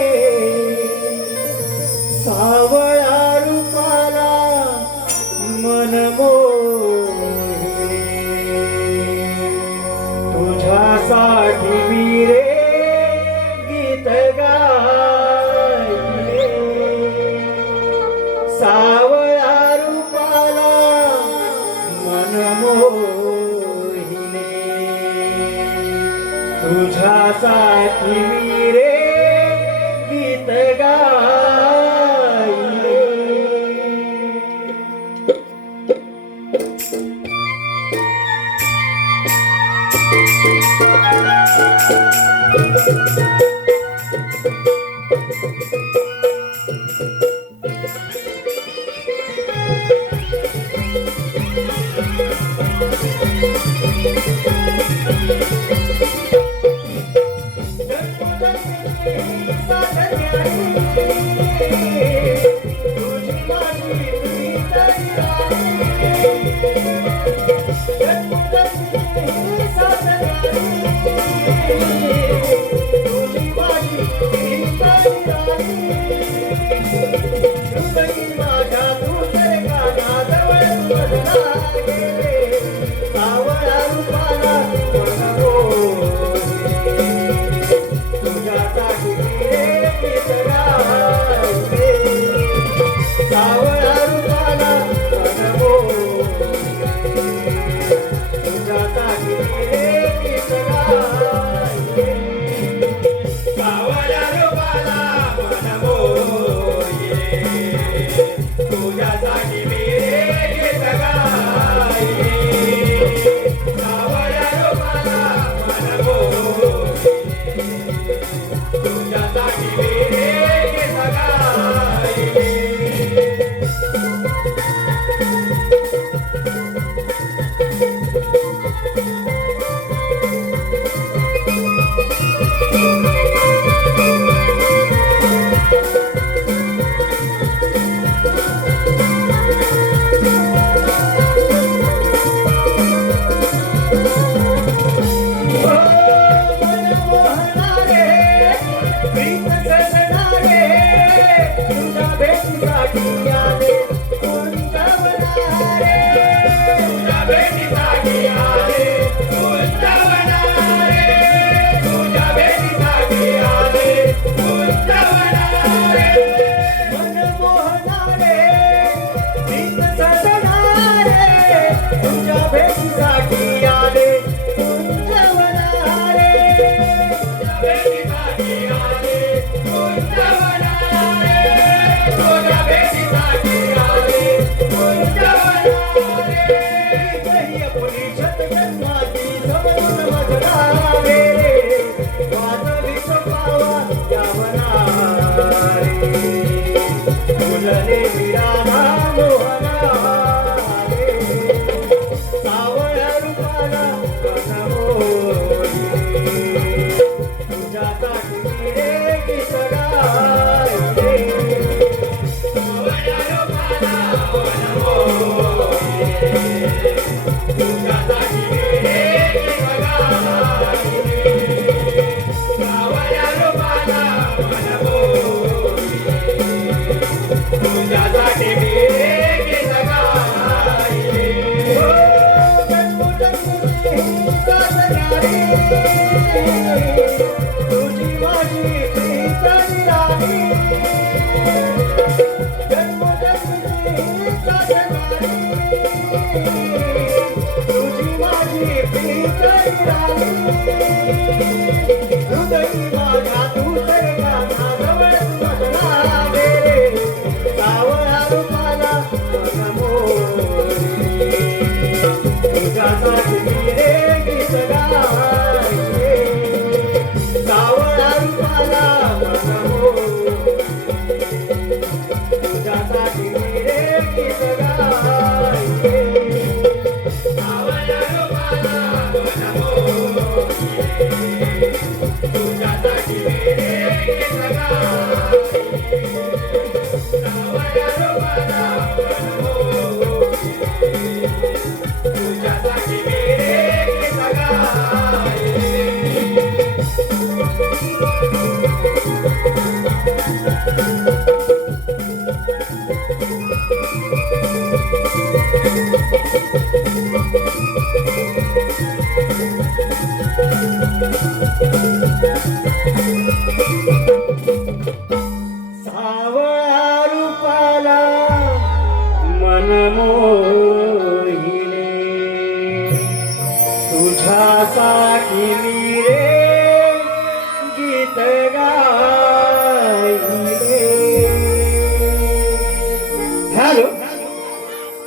हॅलो,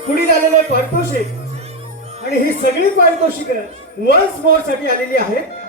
पुढील आलेले पारितोषिक आणि ही सगळी पारितोषिक वन्स मोर साठी आलेली आहेत.